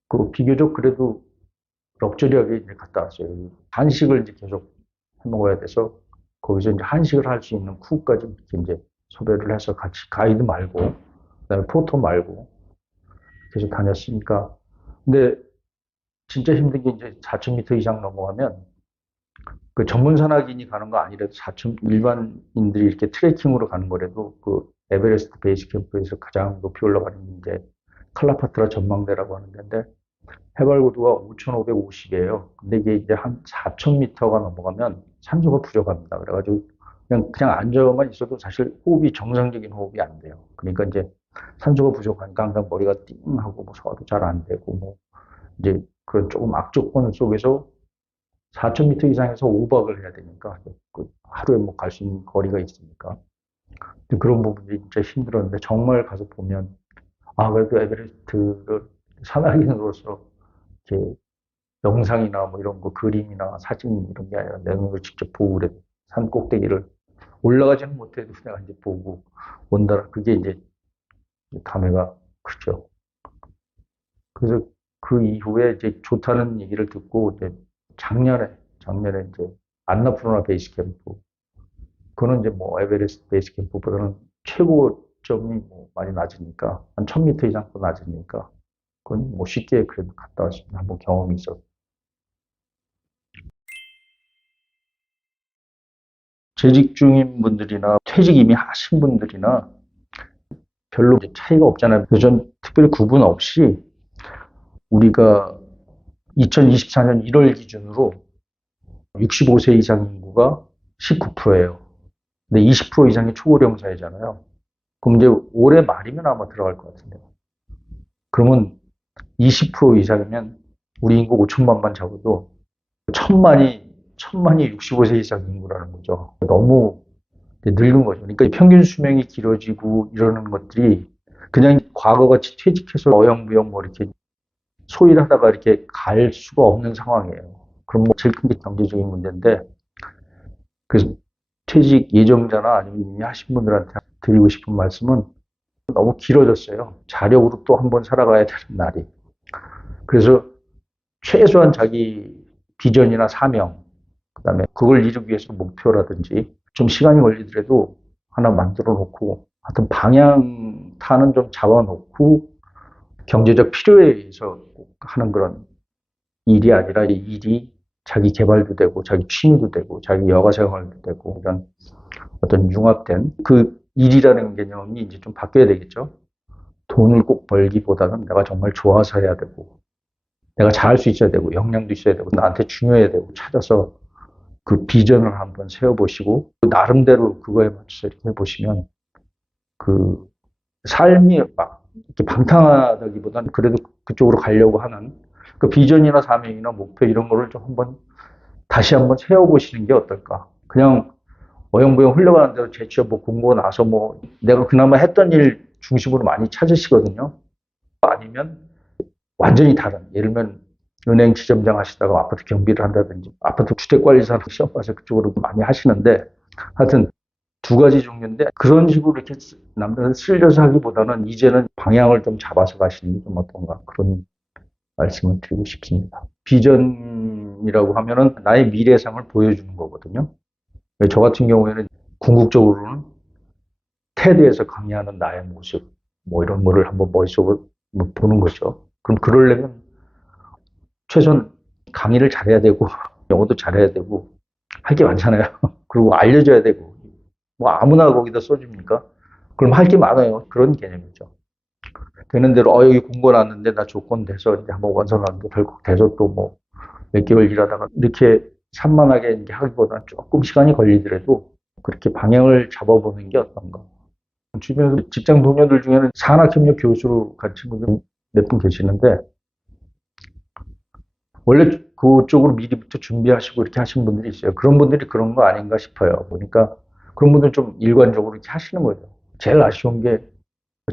그 비교적 그래도 럭셔리하게 이제 갔다 왔어요. 한식을 이제 계속 해 먹어야 돼서 거기서 이제 한식을 할 수 있는 쿡까지 이렇게 이제 섭외를 해서 같이 가이드 말고 그다음에 포터 말고 계속 다녔으니까 근데 진짜 힘든 게 이제 4,000m 이상 넘어가면 그 전문 산악인이 가는 거 아니라도 4천 일반인들이 이렇게 트레킹으로 가는 거라도 그 에베레스트 베이스 캠프에서 가장 높이 올라가는 이제 칼라파트라 전망대라고 하는 데인데 해발 고도가 5,550이에요. 근데 이게 이제 한 4,000m가 넘어가면 산소가 부족합니다. 그래가지고 그냥 앉아만 있어도 사실 호흡이 정상적인 호흡이 안 돼요. 그러니까 이제 산소가 부족하니까 항상 머리가 띵하고 뭐 소화도 잘 안 되고 뭐 이제 그런 조금 악조건 속에서 4,000m 이상에서 5박을 해야 되니까 그 하루에 뭐 갈 수 있는 거리가 있으니까 그런 부분들이 진짜 힘들었는데 정말 가서 보면 아 그래도 에베레스트를 산악인으로서 이렇게 영상이나 뭐 이런 거 그림이나 사진 이런 게 아니라 내 눈으로 직접 보고 그래 산 꼭대기를 올라가지는 못해도 내가 이제 보고 온다 그게 이제 감회가 크죠. 그래서 그 이후에 이제 좋다는 얘기를 듣고 이제 작년에 이제 안나푸르나 베이스 캠프 그거는 이제 뭐 에베레스트 베이스 캠프보다는 최고점이 뭐 많이 낮으니까 한 1,000m 이상 더 낮으니까 그건 뭐 쉽게 그래도 갔다 왔습니다. 한번 경험이 있어. 재직 중인 분들이나 퇴직 이미 하신 분들이나 별로 차이가 없잖아요. 그래서 전 특별히 구분 없이 우리가 2024년 1월 기준으로 65세 이상 인구가 19%예요. 근데 20% 이상이 초고령 사회잖아요. 그럼 이제 올해 말이면 아마 들어갈 것 같은데요. 그러면 20% 이상이면 우리 인구 5천만만 잡아도 천만이 65세 이상 인구라는 거죠. 너무 늙은 거죠. 그러니까 평균 수명이 길어지고 이러는 것들이 그냥 과거같이 퇴직해서 어영부영 뭐 이렇게 소일 하다가 이렇게 갈 수가 없는 상황이에요. 그럼 뭐 제일 큰 게 경제적인 문제인데 그래서 퇴직 예정자나 아니면 이미 하신 분들한테 드리고 싶은 말씀은 너무 길어졌어요. 자력으로 또 한 번 살아가야 되는 날이. 그래서 최소한 자기 비전이나 사명, 그다음에 그걸 이루기 위해서 목표라든지 좀 시간이 걸리더라도 하나 만들어 놓고 하여튼 방향타는 좀 잡아 놓고 경제적 필요에 의해서 하는 그런 일이 아니라 이 일이 자기 개발도 되고 자기 취미도 되고 자기 여가 생활도 되고 이런 어떤 융합된 그 일이라는 개념이 이제 좀 바뀌어야 되겠죠. 돈을 꼭 벌기보다는 내가 정말 좋아서 해야 되고 내가 잘할 수 있어야 되고 역량도 있어야 되고 나한테 중요해야 되고 찾아서 그 비전을 한번 세워보시고 나름대로 그거에 맞춰서 이렇게 해보시면 그 삶이 막 이렇게 방탕하다기보다는 그래도 그쪽으로 가려고 하는 그 비전이나 사명이나 목표 이런 거를 좀 다시 한번 세워보시는 게 어떨까. 그냥 어영부영 흘러가는 대로 재취업 뭐 공고 나서 뭐 내가 그나마 했던 일 중심으로 많이 찾으시거든요. 아니면 완전히 다른 예를 들면 은행 지점장 하시다가 아파트 경비를 한다든지 아파트 주택관리사 시험 봐서 그쪽으로 많이 하시는데 하여튼 두 가지 종류인데 그런 식으로 이렇게 남들한테 쓸려서 하기보다는 이제는 방향을 좀 잡아서 가시는 게 좀 어떤가 그런 말씀을 드리고 싶습니다. 비전이라고 하면은 나의 미래상을 보여주는 거거든요. 저 같은 경우에는 궁극적으로는 테드에서 강의하는 나의 모습, 뭐 이런 거를 한번 머릿속으로 보는 거죠. 그럼 그러려면 최소한 강의를 잘해야 되고, 영어도 잘해야 되고, 할 게 많잖아요. 그리고 알려줘야 되고, 뭐 아무나 거기다 써줍니까? 그럼 할 게 많아요. 그런 개념이죠. 되는 대로, 여기 공고 났는데 나 조건 돼서 이제 한번 원서관도 결국 돼서 또 뭐 몇 개월 일하다가 이렇게 산만하게 이제 하기보다는 조금 시간이 걸리더라도 그렇게 방향을 잡아보는 게 어떤가. 주변에서 직장 동료들 중에는 산학협력 교수로 간 친구들 몇 분 계시는데, 원래 그쪽으로 미리부터 준비하시고 이렇게 하신 분들이 있어요. 그런 분들이 그런 거 아닌가 싶어요. 보니까 그런 분들 좀 일관적으로 이렇게 하시는 거죠. 제일 아쉬운 게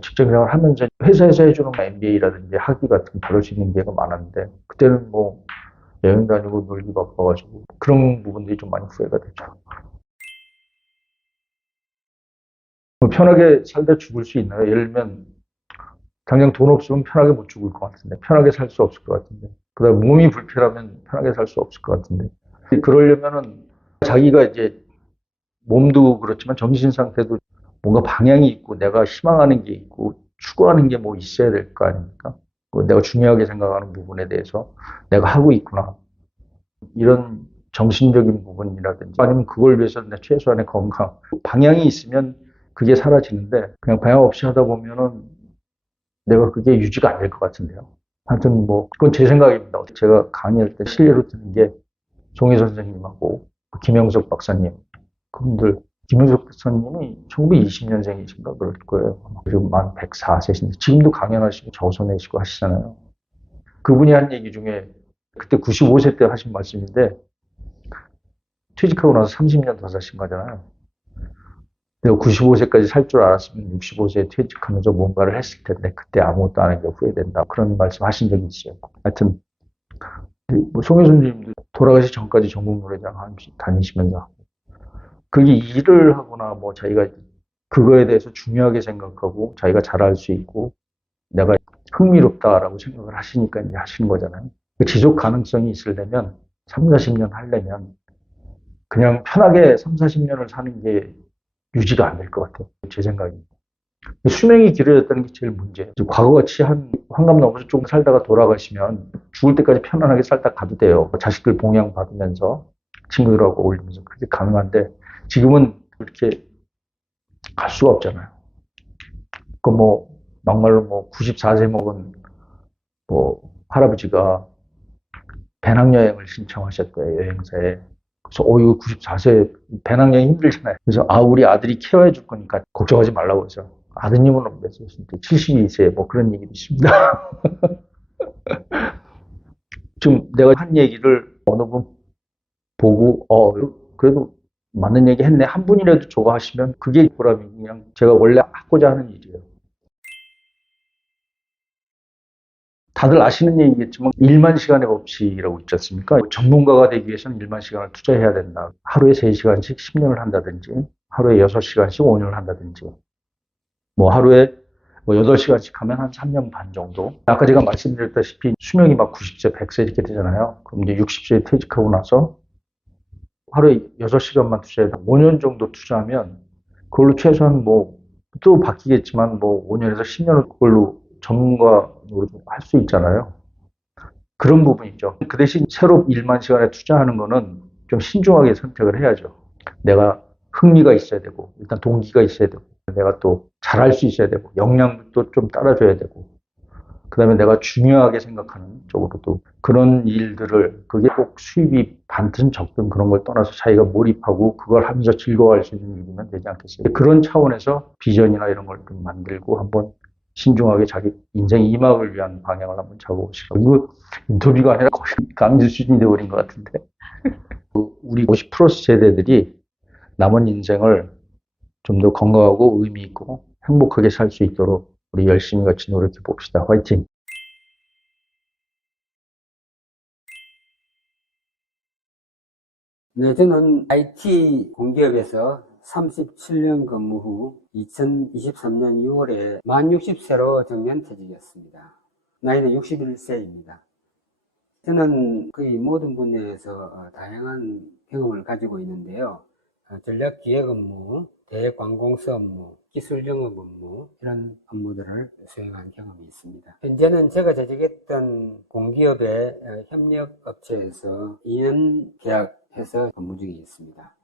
직장 생활 하면서 회사에서 해주는 MBA라든지 학위 같은 거 받을 수 있는 기회가 많았는데, 그때는 뭐 여행 다니고 놀기 바빠가지고 그런 부분들이 좀 많이 후회가 되죠. 뭐 편하게 살다 죽을 수 있나요? 예를 들면 당장 돈 없으면 편하게 못 죽을 것 같은데, 편하게 살 수 없을 것 같은데, 그다음 몸이 불편하면 편하게 살 수 없을 것 같은데, 그러려면은 자기가 이제 몸도 그렇지만 정신 상태도 뭔가 방향이 있고 내가 희망하는 게 있고 추구하는 게 뭐 있어야 될 거 아닙니까? 내가 중요하게 생각하는 부분에 대해서 내가 하고 있구나. 이런 정신적인 부분이라든지 아니면 그걸 위해서 내 최소한의 건강, 방향이 있으면 그게 사라지는데 그냥 방향 없이 하다 보면은 내가 그게 유지가 안 될 것 같은데요. 하여튼 뭐 그건 제 생각입니다. 제가 강의할 때 실례로 드는 게 송혜 선생님하고 김영석 박사님, 그분들, 김영석 박사님이 1920년생이신가 그럴 거예요. 지금 만 104세신데 지금도 강연하시고 저서 내시고 하시잖아요. 그분이 한 얘기 중에 그때 95세 때 하신 말씀인데, 퇴직하고 나서 30년 더 사신 거잖아요. 내가 95세까지 살 줄 알았으면 65세에 퇴직하면서 뭔가를 했을 텐데 그때 아무것도 안 한 게 후회된다. 그런 말씀 하신 적이 있어요. 하여튼 뭐 송혜 선생님도 돌아가시 전까지 전국 노래장 다니시면서 그게 일을 하거나 뭐 자기가 그거에 대해서 중요하게 생각하고 자기가 잘할 수 있고 내가 흥미롭다라고 생각을 하시니까 이제 하시는 거잖아요. 그 지속 가능성이 있으려면 3, 40년 하려면 그냥 편하게 3, 40년을 사는 게 유지가 안 될 것 같아요. 제 생각입니다. 수명이 길어졌다는 게 제일 문제예요. 과거같이 한 환갑 넘어서 조금 살다가 돌아가시면 죽을 때까지 편안하게 살다 가도 돼요. 자식들 봉양 받으면서 친구들하고 어울리면서 그렇게 가능한데 지금은 그렇게 갈 수가 없잖아요. 그 뭐 막말로 뭐 94세 먹은 뭐 할아버지가 배낭여행을 신청하셨대요, 여행사에. 그래서 이거 94세 배낭여행 힘들잖아요. 그래서 우리 아들이 케어해 줄 거니까 걱정하지 말라고 해서 아드님은 몇 세신데 72세 뭐 그런 얘기도 있습니다. 지금 내가 한 얘기를 어느 분 보고 그래도 맞는 얘기 했네 한 분이라도 저거 하시면 그게 보람이 그냥 제가 원래 하고자 하는 일이에요. 다들 아시는 얘기겠지만 1만 시간의 법칙이라고 있지 않습니까? 전문가가 되기 위해서는 1만 시간을 투자해야 된다. 하루에 3시간씩 10년을 한다든지 하루에 6시간씩 5년을 한다든지 뭐 하루에 뭐 8시간씩 하면 한 3년 반 정도. 아까 제가 말씀드렸다시피 수명이 막 90세, 100세 이렇게 되잖아요. 그럼 이제 60세에 퇴직하고 나서 하루에 6시간만 투자해서 5년 정도 투자하면 그걸로 최소한 뭐 또 바뀌겠지만 뭐 5년에서 10년을 그걸로 전문가로 할 수 있잖아요. 그런 부분이죠. 그 대신 새로 1만 시간에 투자하는 거는 좀 신중하게 선택을 해야죠. 내가 흥미가 있어야 되고, 일단 동기가 있어야 되고, 내가 또 잘할 수 있어야 되고, 역량도 좀 따라줘야 되고, 그 다음에 내가 중요하게 생각하는 쪽으로도 그런 일들을, 그게 꼭 수입이 많든 적든 그런 걸 떠나서 자기가 몰입하고 그걸 하면서 즐거워할 수 있는 일이면 되지 않겠어요? 그런 차원에서 비전이나 이런 걸 좀 만들고 한번 신중하게 자기 인생 2막을 위한 방향을 한번 잡아보시고. 이거 인터뷰가 아니라 거의 강의 수준이 되어버린 것 같은데. 우리 50 플러스 세대들이 남은 인생을 좀 더 건강하고 의미 있고 행복하게 살 수 있도록 우리 열심히 같이 노력해 봅시다. 화이팅! 네, 저는 IT 공기업에서 37년 근무 후 2023년 6월에 만 60세로 정년퇴직이었습니다. 나이는 61세입니다. 저는 거의 모든 분야에서 다양한 경험을 가지고 있는데요. 전략기획 업무, 대관공서 업무, 기술영업 업무 이런 업무들을 수행한 경험이 있습니다. 현재는 제가 재직했던 공기업의 협력업체에서 2년 계약해서 근무 중에 있습니다.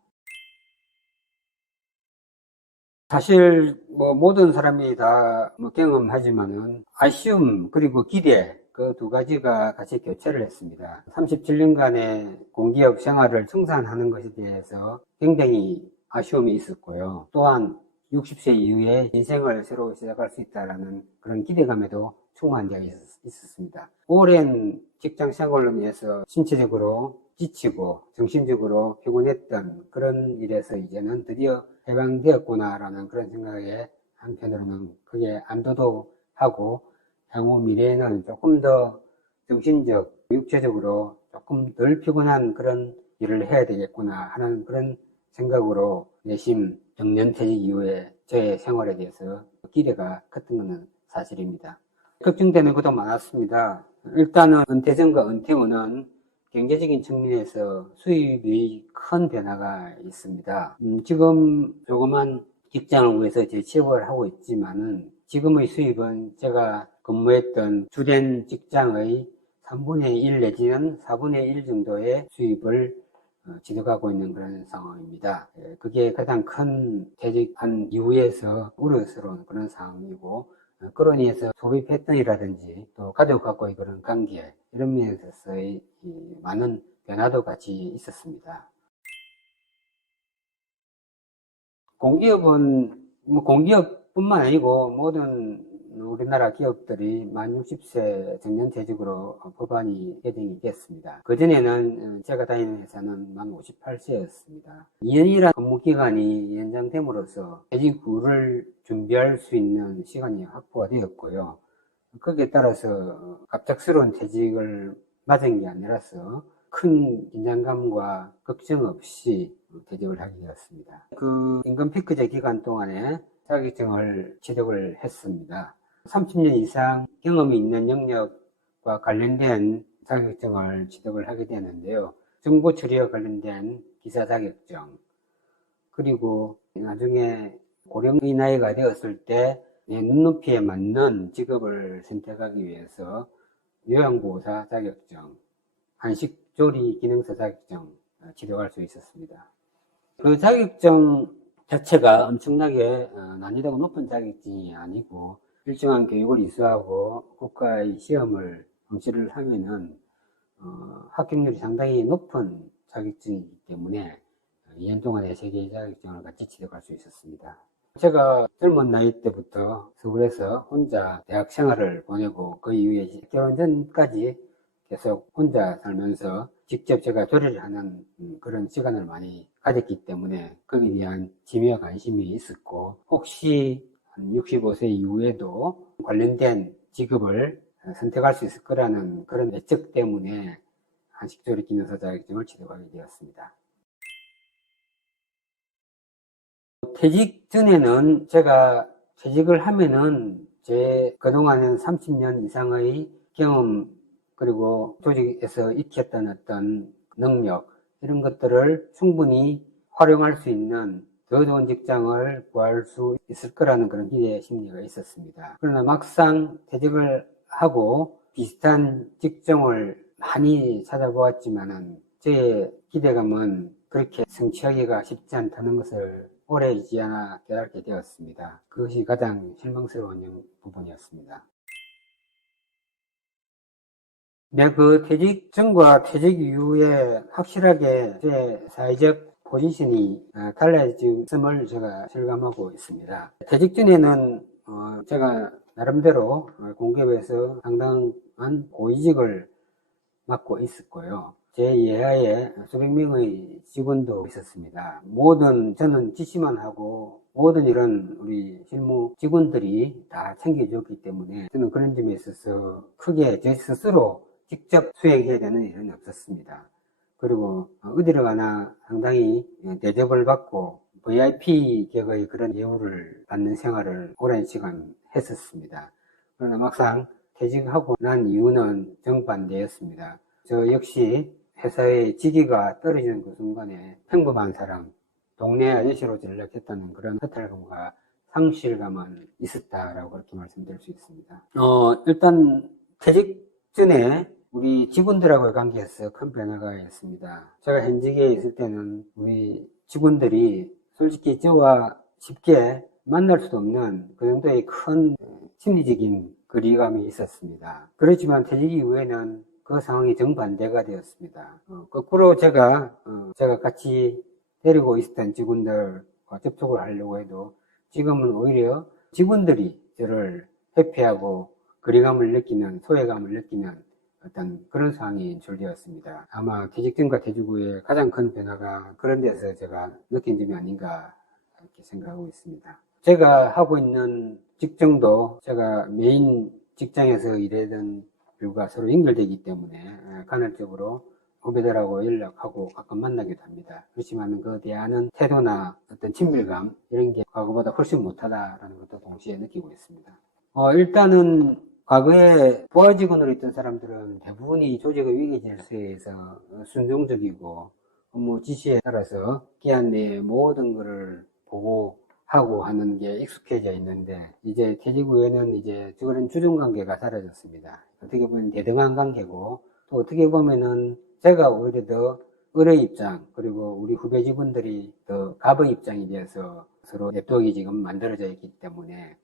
사실 모든 사람이 다 경험하지만은 아쉬움 그리고 기대 그 두 가지가 같이 교차를 했습니다. 37년간의 공기업 생활을 청산하는 것에 대해서 굉장히 아쉬움이 있었고요. 또한 60세 이후에 인생을 새로 시작할 수 있다는 그런 기대감에도 충만한 적이 있었습니다. 오랜 직장 생활로 인해서 신체적으로 지치고 정신적으로 피곤했던 그런 일에서 이제는 드디어 해방되었구나라는 그런 생각에 한편으로는 크게 안도도 하고 향후 미래에는 조금 더 정신적, 육체적으로 조금 덜 피곤한 그런 일을 해야 되겠구나 하는 그런 생각으로 내심 정년퇴직 이후에 저의 생활에 대해서 기대가 컸던 것은 사실입니다. 걱정되는 것도 많았습니다. 일단은 은퇴 전과 은퇴 후는 경제적인 측면에서 수입이 큰 변화가 있습니다. 지금 조그만 직장을 구해서 재취업을 하고 있지만은 지금의 수입은 제가 근무했던 주된 직장의 3분의 1 내지는 4분의 1 정도의 수입을 지속하고 있는 그런 상황입니다. 그게 가장 큰 퇴직한 이후에서 우려스러운 그런 상황이고 그런 이에서 소비 패턴이라든지 또 가족하고의 그런 관계 이런 면에서의 많은 변화도 같이 있었습니다. 공기업은 공기업뿐만 아니고 모든 우리나라 기업들이 만 60세 정년퇴직으로 법안이 개정이 됐습니다. 그전에는 제가 다니는 회사는 만 58세였습니다. 2년이라는 근무기간이 연장됨으로써 퇴직 후를 준비할 수 있는 시간이 확보가 되었고요. 거기에 따라서 갑작스러운 퇴직을 맞은 게 아니라서 큰 긴장감과 걱정 없이 퇴직을 하게 되었습니다. 그 임금 피크제 기간 동안에 자격증을 취득을 했습니다. 30년 이상 경험이 있는 영역과 관련된 자격증을 취득을 하게 되는데요. 정보 처리와 관련된 기사 자격증, 그리고 나중에 고령의 나이가 되었을 때 내 눈높이에 맞는 직업을 선택하기 위해서 요양보호사 자격증, 한식조리 기능사 자격증 취득할 수 있었습니다. 그 자격증 자체가 엄청나게 난이도가 높은 자격증이 아니고 일정한 교육을 이수하고 국가의 시험을 응시를 하면은 합격률이 상당히 높은 자격증이기 때문에 2년 동안의 세계 자격증을 같이 취득할 수 있었습니다. 제가 젊은 나이 때부터 서울에서 혼자 대학 생활을 보내고 그 이후에 결혼 전까지 계속 혼자 살면서 직접 제가 조리를 하는 그런 시간을 많이 가졌기 때문에 거기에 대한 취미와 관심이 있었고 혹시 65세 이후에도 관련된 직업을 선택할 수 있을 거라는 그런 예측 때문에 한식조리 기능사 자격증을 취득하게 되었습니다. 퇴직 전에는 제가 퇴직을 하면은 제 그동안은 30년 이상의 경험 그리고 조직에서 익혔던 어떤 능력 이런 것들을 충분히 활용할 수 있는 더 좋은 직장을 구할 수 있을 거라는 그런 기대 심리가 있었습니다. 그러나 막상 퇴직을 하고 비슷한 직종을 많이 찾아보았지만은 제 기대감은 그렇게 성취하기가 쉽지 않다는 것을 오래지 않아 깨닫게 되었습니다. 그것이 가장 실망스러운 부분이었습니다. 네, 그 퇴직 전과 퇴직 이후에 확실하게 제 사회적 포지션이 달라졌음을 제가 실감하고 있습니다. 퇴직 전에는 제가 나름대로 공기업에서 상당한 고위직을 맡고 있었고요. 제 예하에 수백 명의 직원도 있었습니다. 저는 지시만 하고 모든 이런 우리 실무 직원들이 다 챙겨줬기 때문에 저는 그런 점에 있어서 크게 제 스스로 직접 수행해야 되는 일은 없었습니다. 그리고 어디를 가나 상당히 대접을 받고 VIP 격의 그런 예우를 받는 생활을 오랜 시간 했었습니다. 그러나 막상 퇴직하고 난 이유는 정반대였습니다. 저 역시 회사의 직위가 떨어지는 그 순간에 평범한 사람, 동네 아저씨로 전락했다는 그런 허탈감과 상실감은 있었다라고 그렇게 말씀드릴 수 있습니다. 일단 퇴직 전에 우리 직원들하고의 관계에서 큰 변화가 있습니다. 제가 현직에 있을 때는 우리 직원들이 솔직히 저와 쉽게 만날 수도 없는 그 정도의 큰 심리적인 거리감이 있었습니다. 그렇지만 퇴직 이후에는 그 상황이 정반대가 되었습니다. 거꾸로 제가 같이 데리고 있었던 직원들과 접촉을 하려고 해도 지금은 오히려 직원들이 저를 회피하고 거리감을 느끼는, 소외감을 느끼는 어떤 그런 상황이 연출되었습니다. 아마 퇴직 전과 퇴직 후에 가장 큰 변화가 그런 데서 제가 느낀 점이 아닌가 이렇게 생각하고 있습니다. 제가 하고 있는 직종도 제가 메인 직장에서 일하던 일과 서로 연결되기 때문에 간헐적으로 후배들하고 연락하고 가끔 만나기도 합니다. 그렇지만 그에 대한 태도나 어떤 친밀감 이런 게 과거보다 훨씬 못하다라는 것도 동시에 느끼고 있습니다. 일단은 과거에 부하 직원으로 있던 사람들은 대부분이 조직의 위기 질서에서 순종적이고 업무 지시에 따라서 기한 내에 모든 것을 보고 하고 하는 게 익숙해져 있는데 이제 퇴직 후에는 이제 그런 주종 관계가 사라졌습니다. 어떻게 보면 대등한 관계고 또 어떻게 보면은 제가 오히려 더 을의 입장 그리고 우리 후배 직원들이 더 갑의 입장이 되어서 서로 냅독이 지금 만들어져 있기 때문에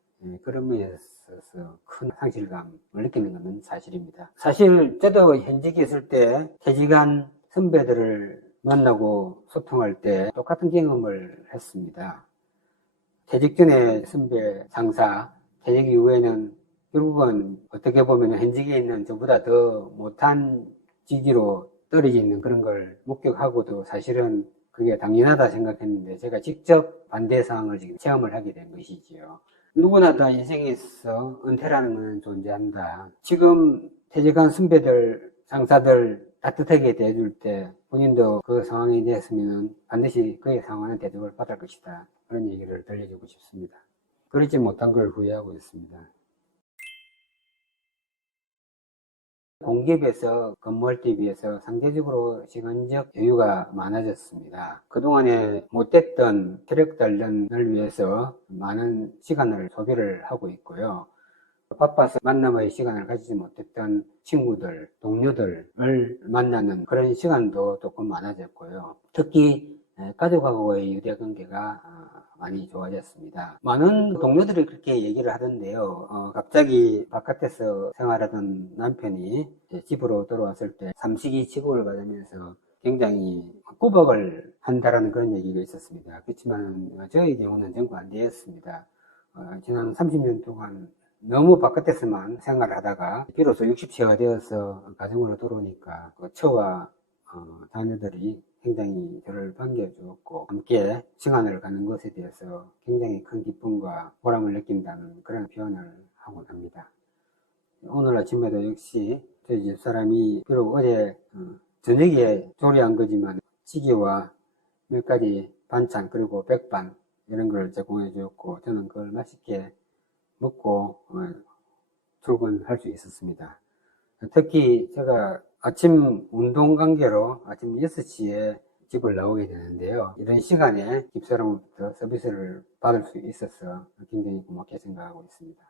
그런 면에서 큰 상실감을 느끼는 것은 사실입니다. 사실 저도 현직에 있을 때 퇴직한 선배들을 만나고 소통할 때 똑같은 경험을 했습니다. 퇴직 전에 선배 상사, 퇴직 이후에는 결국은 어떻게 보면 현직에 있는 저보다 더 못한 직위로 떨어지는 그런 걸 목격하고도 사실은 그게 당연하다 생각했는데 제가 직접 반대 상황을 지금 체험을 하게 된 것이지요. 누구나 다 인생에서 은퇴라는 것은 존재한다. 지금 퇴직한 선배들, 상사들 따뜻하게 대해줄 때 본인도 그 상황이 되었으면 반드시 그의 상황은 대접을 받을 것이다. 그런 얘기를 들려주고 싶습니다. 그러지 못한 걸 후회하고 있습니다. 공기업에서 근무할 때 비해서 상대적으로 시간적 여유가 많아졌습니다. 그동안에 못했던 체력 단련을 위해서 많은 시간을 소비를 하고 있고요. 바빠서 만남의 시간을 가지지 못했던 친구들, 동료들을 만나는 그런 시간도 조금 많아졌고요. 특히 가족하고의 유대관계가 많이 좋아졌습니다. 많은 동료들이 그렇게 얘기를 하던데요. 갑자기 바깥에서 생활하던 남편이 집으로 들어왔을 때 삼식이 치고를 받으면서 굉장히 꾸벅을 한다라는 그런 얘기가 있었습니다. 그렇지만 저의 경우는 정반대였습니다. 지난 30년 동안 너무 바깥에서만 생활을 하다가 비로소 60세가 되어서 가정으로 들어오니까 그 처와 자녀들이 굉장히 저를 반겨주었고 함께 시간을 가는 것에 대해서 굉장히 큰 기쁨과 보람을 느낀다는 그런 표현을 하곤 합니다. 오늘 아침에도 역시 저희 집사람이 비록 어제 저녁에 조리한 거지만 찌개와 몇 가지 반찬 그리고 백반 이런 걸 제공해 주었고 저는 그걸 맛있게 먹고 출근할 수 있었습니다. 특히 제가 아침 운동 관계로 아침 6시에 집을 나오게 되는데요. 이런 시간에 집사람으로부터 서비스를 받을 수 있어서 굉장히 고맙게 생각하고 있습니다.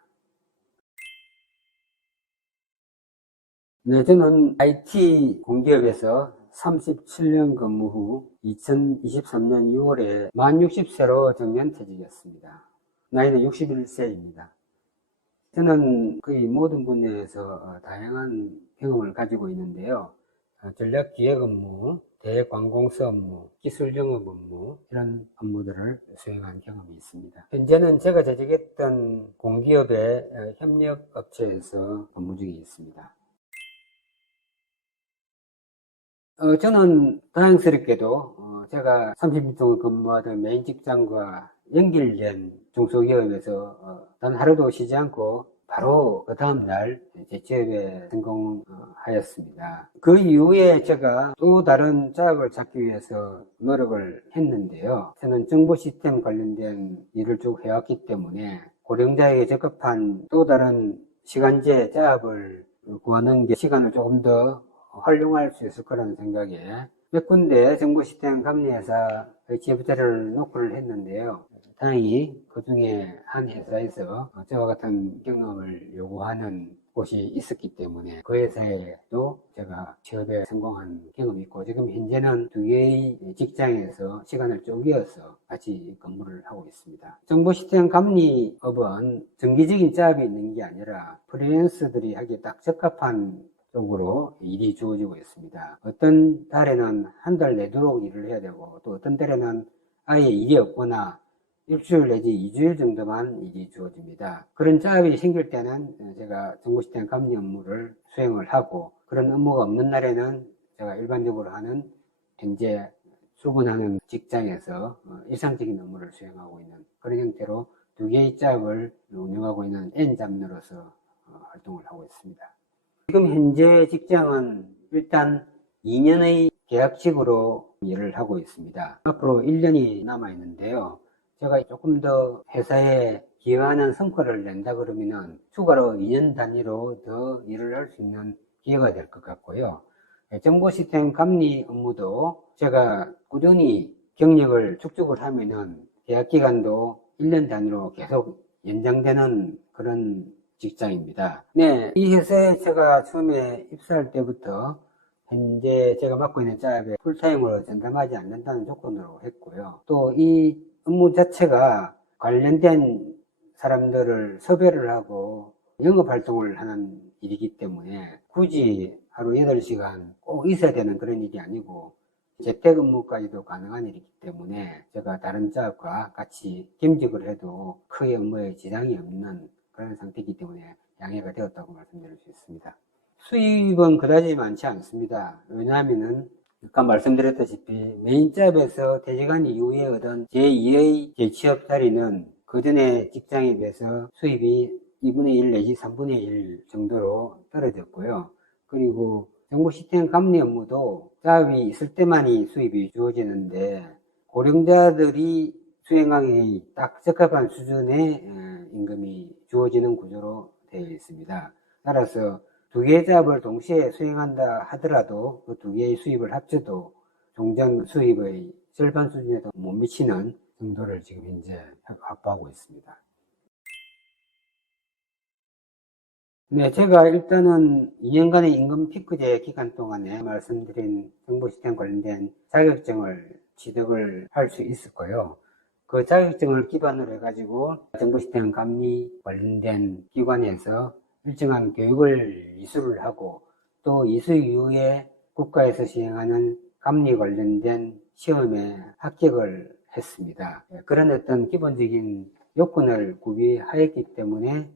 네, 저는 IT 공기업에서 37년 근무 후 2023년 6월에 만 60세로 정년퇴직했습니다. 나이는 61세입니다. 저는 거의 모든 분야에서 다양한 경험을 가지고 있는데요. 전략기획 업무, 대관공서 업무, 기술 영업 업무 이런 업무들을 수행한 경험이 있습니다. 현재는 제가 재직했던 공기업의 협력업체에서 근무 중에 있습니다. 저는 다행스럽게도 제가 30년 동안 근무하던 메인 직장과 연결된 중소기업에서 단 하루도 쉬지 않고 바로 그 다음날 재취업에 성공하였습니다. 그 이후에 제가 또 다른 작업을 찾기 위해서 노력을 했는데요. 저는 정보 시스템 관련된 일을 쭉 해왔기 때문에 고령자에게 적합한 또 다른 시간제 작업을 구하는 게 시간을 조금 더 활용할 수 있을 거라는 생각에 몇 군데 정보 시스템 감리회사의 제보자를 노크를 했는데요. 다행히 그 중에 한 회사에서 저와 같은 경험을 요구하는 곳이 있었기 때문에 그 회사에도 제가 취업에 성공한 경험이 있고, 지금 현재는 두 개의 직장에서 시간을 쪼개어서 같이 근무를 하고 있습니다. 정보 시스템 감리업은 정기적인 잡이 있는 게 아니라 프리랜서들이 하기에 딱 적합한 쪽으로 일이 주어지고 있습니다. 어떤 달에는 한 달 내도록 일을 해야 되고, 또 어떤 달에는 아예 일이 없거나 일주일 내지 2주일 정도만 일이 주어집니다. 그런 잡이 생길 때는 제가 정보시스템 감리 업무를 수행을 하고, 그런 업무가 없는 날에는 제가 일반적으로 하는 현재 출근하는 직장에서 일상적인 업무를 수행하고 있는 그런 형태로 두 개의 잡을 운영하고 있는 N잡로서 활동을 하고 있습니다. 지금 현재 직장은 일단 2년의 계약직으로 일을 하고 있습니다. 앞으로 1년이 남아 있는데요. 제가 조금 더 회사에 기여하는 성과를 낸다 그러면은 추가로 2년 단위로 더 일을 할 수 있는 기회가 될 것 같고요. 정보 시스템 감리 업무도 제가 꾸준히 경력을 축적을 하면은 계약 기간도 1년 단위로 계속 연장되는 그런 직장입니다. 네, 이 회사에 제가 처음에 입사할 때부터 현재 제가 맡고 있는 잡에 풀타임으로 전담하지 않는다는 조건으로 했고요. 또 이 업무 자체가 관련된 사람들을 섭외를 하고 영업 활동을 하는 일이기 때문에 굳이 하루 8시간 꼭 있어야 되는 그런 일이 아니고 재택근무까지도 가능한 일이기 때문에 제가 다른 잡과 같이 겸직을 해도 크게 업무에 지장이 없는 그런 상태이기 때문에 양해가 되었다고 말씀드릴 수 있습니다. 수입은 그다지 많지 않습니다. 왜냐하면은 아까 말씀드렸다시피 메인 잡에서 퇴직한 이후에 얻은 제2의 재취업 자리는 그 전에 직장에 비해서 수입이 2분의 1 내지 3분의 1 정도로 떨어졌고요. 그리고 정보 시스템 감리 업무도 잡이 있을 때만이 수입이 주어지는데 고령자들이 수행하기 딱 적합한 수준의 임금이 주어지는 구조로 되어 있습니다. 따라서 두 개의 잡을 동시에 수행한다 하더라도 그 두 개의 수입을 합쳐도 종전 수입의 절반 수준에도 못 미치는 정도를 지금 현재 확보하고 있습니다. 네, 제가 일단은 2년간의 임금 피크제 기간 동안에 말씀드린 정보 시스템 관련된 자격증을 취득을 할 수 있을 거예요. 그 자격증을 기반으로 해가지고 정보 시스템 감리 관련된 기관에서 일정한 교육을 이수를 하고 또 이수 이후에 국가에서 시행하는 감리 관련된 시험에 합격을 했습니다. 그런 어떤 기본적인 요건을 구비하였기 때문에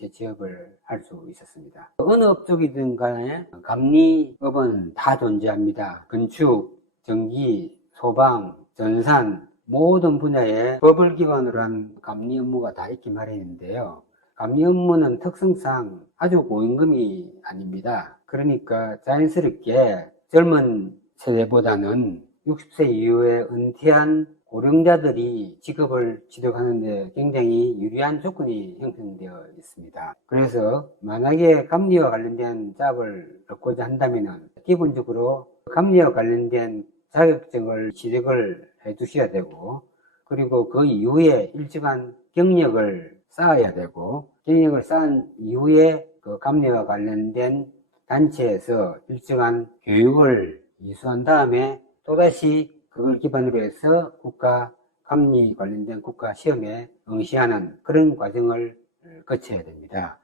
재취업을 할 수 있었습니다. 어느 업종이든 간에 감리업은 다 존재합니다. 건축, 전기, 소방, 전산 모든 분야에 법을 기반으로 한 감리 업무가 다 있기 마련인데요. 감리 업무는 특성상 아주 고임금이 아닙니다. 그러니까 자연스럽게 젊은 세대보다는 60세 이후에 은퇴한 고령자들이 직업을 취득하는데 굉장히 유리한 조건이 형성되어 있습니다. 그래서 만약에 감리와 관련된 잡을 얻고자 한다면 기본적으로 감리와 관련된 자격증을 취득을 해 두셔야 되고, 그리고 그 이후에 일정한 경력을 쌓아야 되고, 경력을 쌓은 이후에 그 감리와 관련된 단체에서 일정한 교육을 이수한 다음에 또다시 그걸 기반으로 해서 국가 감리 관련된 국가 시험에 응시하는 그런 과정을 거쳐야 됩니다.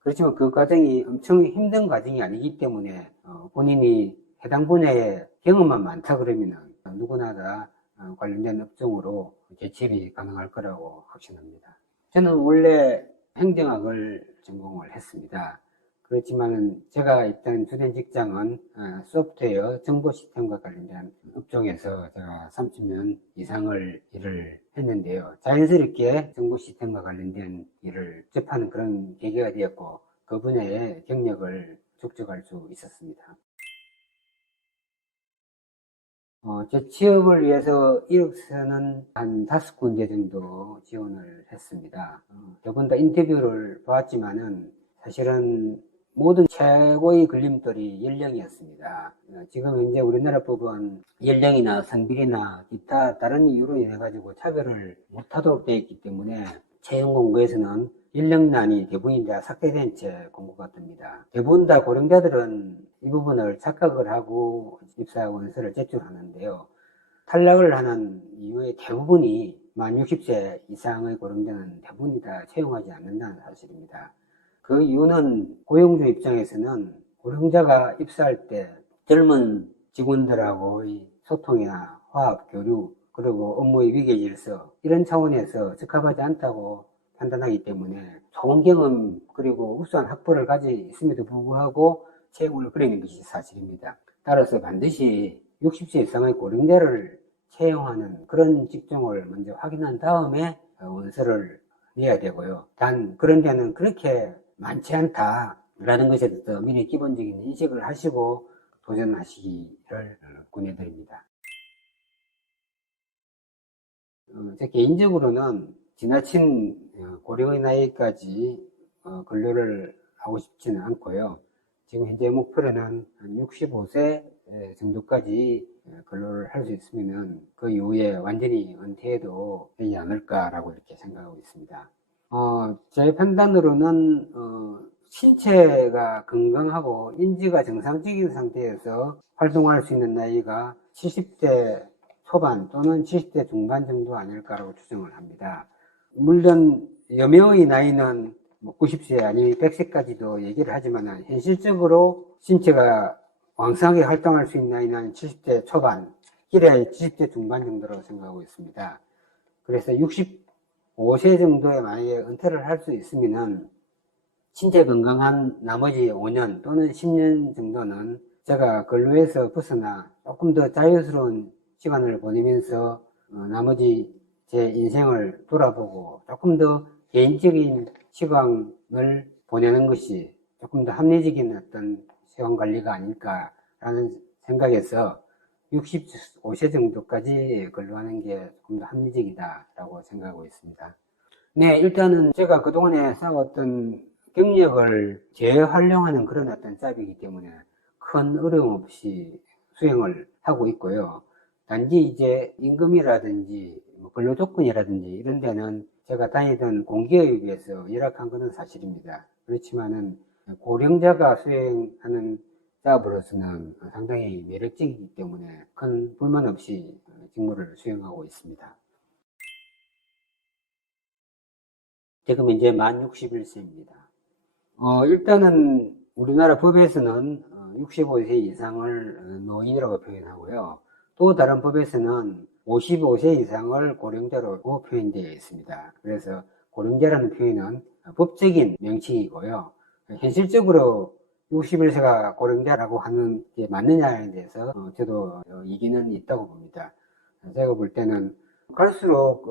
그렇지만 그 과정이 엄청 힘든 과정이 아니기 때문에 본인이 해당 분야에 경험만 많다 그러면 누구나 다 관련된 업종으로 재취업이 가능할 거라고 확신합니다. 저는 원래 행정학을 전공을 했습니다. 그렇지만 제가 있던 주된 직장은 소프트웨어 정보 시스템과 관련된 업종에서 제가 30년 이상을 일을 했는데요. 자연스럽게 정보 시스템과 관련된 일을 접하는 그런 계기가 되었고 그 분야의 경력을 축적할 수 있었습니다. 제 취업을 위해서 이력서는 한 5군데 정도 지원을 했습니다. 두 번 다 인터뷰를 보았지만은 사실은 모든 최고의 걸림돌이 연령이었습니다. 지금 현재 우리나라 법은 연령이나 성별이나 기타 다른 이유로 인해 가지고 차별을 못하도록 되어 있기 때문에 채용 공고에서는 연령란이 대부분 다 삭제된 채 공고가 뜹니다. 대부분 다 고령자들은 이 부분을 착각을 하고 입사 원서를 제출하는데요. 탈락을 하는 이유의 대부분이 만 60세 이상의 고령자는 대부분이 다 채용하지 않는다는 사실입니다. 그 이유는 고용주 입장에서는 고령자가 입사할 때 젊은 직원들하고의 소통이나 화합, 교류, 그리고 업무의 위계 질서 이런 차원에서 적합하지 않다고 판단하기 때문에 좋은 경험 그리고 우수한 학벌을 가지고 있음에도 불구하고 채용을 거리는 것이 사실입니다. 따라서 반드시 60세 이상의 고령자를 채용하는 그런 직종을 먼저 확인한 다음에 원서를 내야 되고요. 단 그런 데는 그렇게 많지 않다라는 것에 대해서 미리 기본적인 인식을 하시고 도전하시기를 권해드립니다. 제 개인적으로는 지나친 고령의 나이까지 근로를 하고 싶지는 않고요. 지금 현재 목표로는 한 65세 정도까지 근로를 할 수 있으면 그 이후에 완전히 은퇴해도 되지 않을까라고 이렇게 생각하고 있습니다. 제 판단으로는 신체가 건강하고 인지가 정상적인 상태에서 활동할 수 있는 나이가 70대 초반 또는 70대 중반 정도 아닐까라고 추정을 합니다. 물론 여명의 나이는 90세 아니면 100세까지도 얘기를 하지만 현실적으로 신체가 왕성하게 활동할 수 있는 나이는 70대 초반, 길어야 70대 중반 정도라고 생각하고 있습니다. 그래서 65세 정도에 만약에 은퇴를 할 수 있으면은 신체 건강한 나머지 5년 또는 10년 정도는 제가 근로에서 벗어나 조금 더 자유스러운 시간을 보내면서 나머지 제 인생을 돌아보고 조금 더 개인적인 시간을 보내는 것이 조금 더 합리적인 어떤 시간 관리가 아닐까라는 생각에서 65세 정도까지 근로하는 게 조금 더 합리적이다라고 생각하고 있습니다. 네, 일단은 제가 그동안에 쌓아왔던 경력을 재활용하는 그런 어떤 잡이기 때문에 큰 어려움 없이 수행을 하고 있고요. 단지 이제 임금이라든지 근로 조건이라든지 이런 데는 제가 다니던 공기업에 비해서 열악한 것은 사실입니다. 그렇지만은 고령자가 수행하는 작업으로서는 상당히 매력적이기 때문에 큰 불만 없이 직무를 수행하고 있습니다. 지금 이제 만 61세입니다. 일단은 우리나라 법에서는 65세 이상을 노인이라고 표현하고요. 또 다른 법에서는 55세 이상을 고령자로 표현되어 있습니다. 그래서 고령자라는 표현은 법적인 명칭이고요. 현실적으로 61세가 고령자라고 하는 게 맞느냐에 대해서 저도 이견은 있다고 봅니다. 제가 볼 때는 갈수록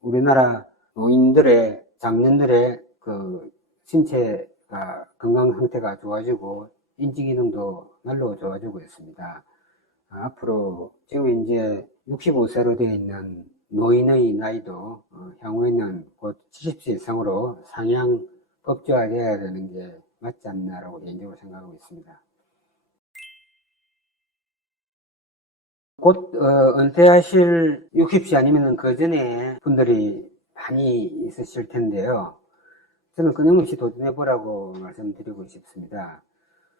우리나라 노인들의 장년들의 그 신체가 건강 상태가 좋아지고 인지 기능도 날로 좋아지고 있습니다. 앞으로 지금 이제 65세로 되어 있는 노인의 나이도 향후에는 곧 70세 이상으로 상향 법제화되어야 되는 게 맞지 않나라고 개인적으로 생각하고 있습니다. 곧 은퇴하실 60세 아니면 그 전에 분들이 많이 있으실 텐데요. 저는 끊임없이 도전해보라고 말씀드리고 싶습니다.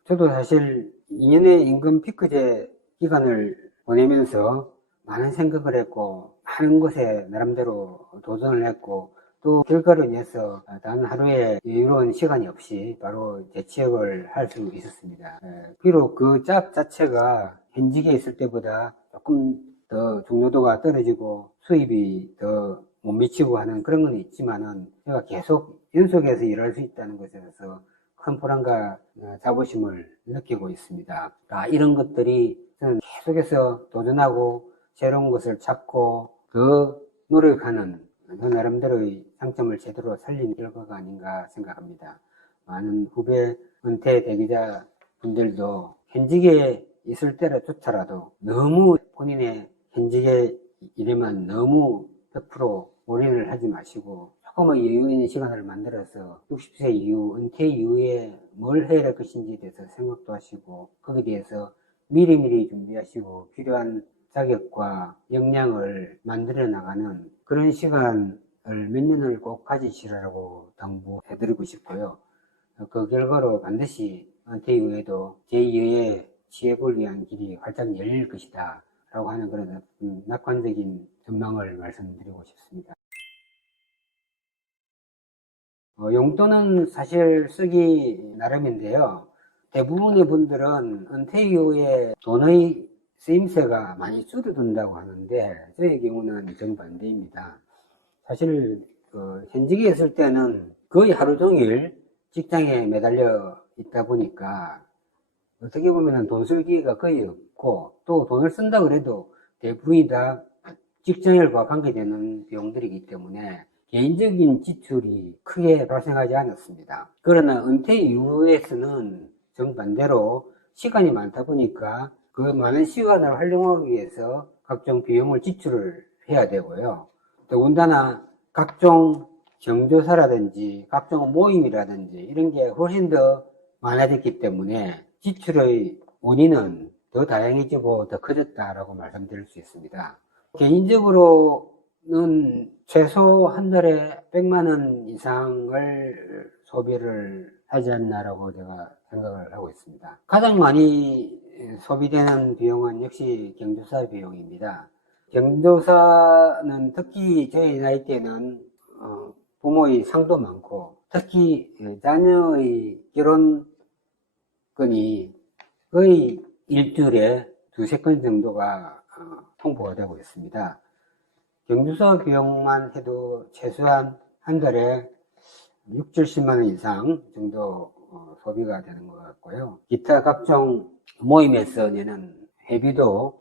저도 사실 2년의 임금 피크제 기간을 보내면서 많은 생각을 했고 많은 것에 나름대로 도전을 했고 또 결과로 인해서 단 하루의 여유로운 시간이 없이 바로 재취업을 할 수 있었습니다. 비록 그 짭 자체가 현직에 있을 때보다 조금 더 중요도가 떨어지고 수입이 더 못 미치고 하는 그런 건 있지만은 제가 계속 연속해서 일할 수 있다는 것에 대해서 큰 보람과 자부심을 느끼고 있습니다. 이런 것들이 저는 계속해서 도전하고 새로운 것을 찾고 더 노력하는 저 나름대로의 장점을 제대로 살린 결과가 아닌가 생각합니다. 많은 후배 은퇴 대기자 분들도 현직에 있을 때조차라도 너무 본인의 현직의 일에만 너무 100% 올인을 하지 마시고 조금의 여유 있는 시간을 만들어서 60세 이후, 은퇴 이후에 뭘 해야 될 것인지에 대해서 생각도 하시고, 거기에 대해서 미리미리 준비하시고, 필요한 자격과 역량을 만들어 나가는 그런 시간을 몇 년을 꼭 가지시라고 당부해드리고 싶고요. 그 결과로 반드시 은퇴 이후에도 제2의 취업을 위한 길이 활짝 열릴 것이다 라고 하는 그런 낙관적인 전망을 말씀드리고 싶습니다. 용돈은 사실 쓰기 나름인데요. 대부분의 분들은 은퇴 이후에 돈의 쓰임새가 많이 줄어든다고 하는데 저의 경우는 정반대입니다. 사실 현직에 있을 때는 거의 하루 종일 직장에 매달려 있다 보니까 어떻게 보면 돈 쓸 기회가 거의 없고, 또 돈을 쓴다 그래도 대부분이 다 직장일과 관계되는 비용들이기 때문에 개인적인 지출이 크게 발생하지 않았습니다. 그러나 은퇴 이후에서는 정반대로 시간이 많다 보니까 그 많은 시간을 활용하기 위해서 각종 비용을 지출을 해야 되고요. 더군다나 각종 경조사라든지 각종 모임이라든지 이런 게 훨씬 더 많아졌기 때문에 지출의 원인은 더 다양해지고 더 커졌다라고 말씀드릴 수 있습니다. 개인적으로는 최소 한 달에 100만 원 이상을 소비를 하지 않나라고 제가 생각을 하고 있습니다. 가장 많이 소비되는 비용은 역시 경조사 비용입니다. 경조사는 특히 저희 나이 때는 부모의 상도 많고, 특히 자녀의 결혼건이 거의 일주일에 두세 건 정도가 통보가 되고 있습니다. 경조사 비용만 해도 최소한 한 달에 6, 70만 원 이상 정도 소비가 되는 것 같고요. 기타 각종 모임에서 내는 회비도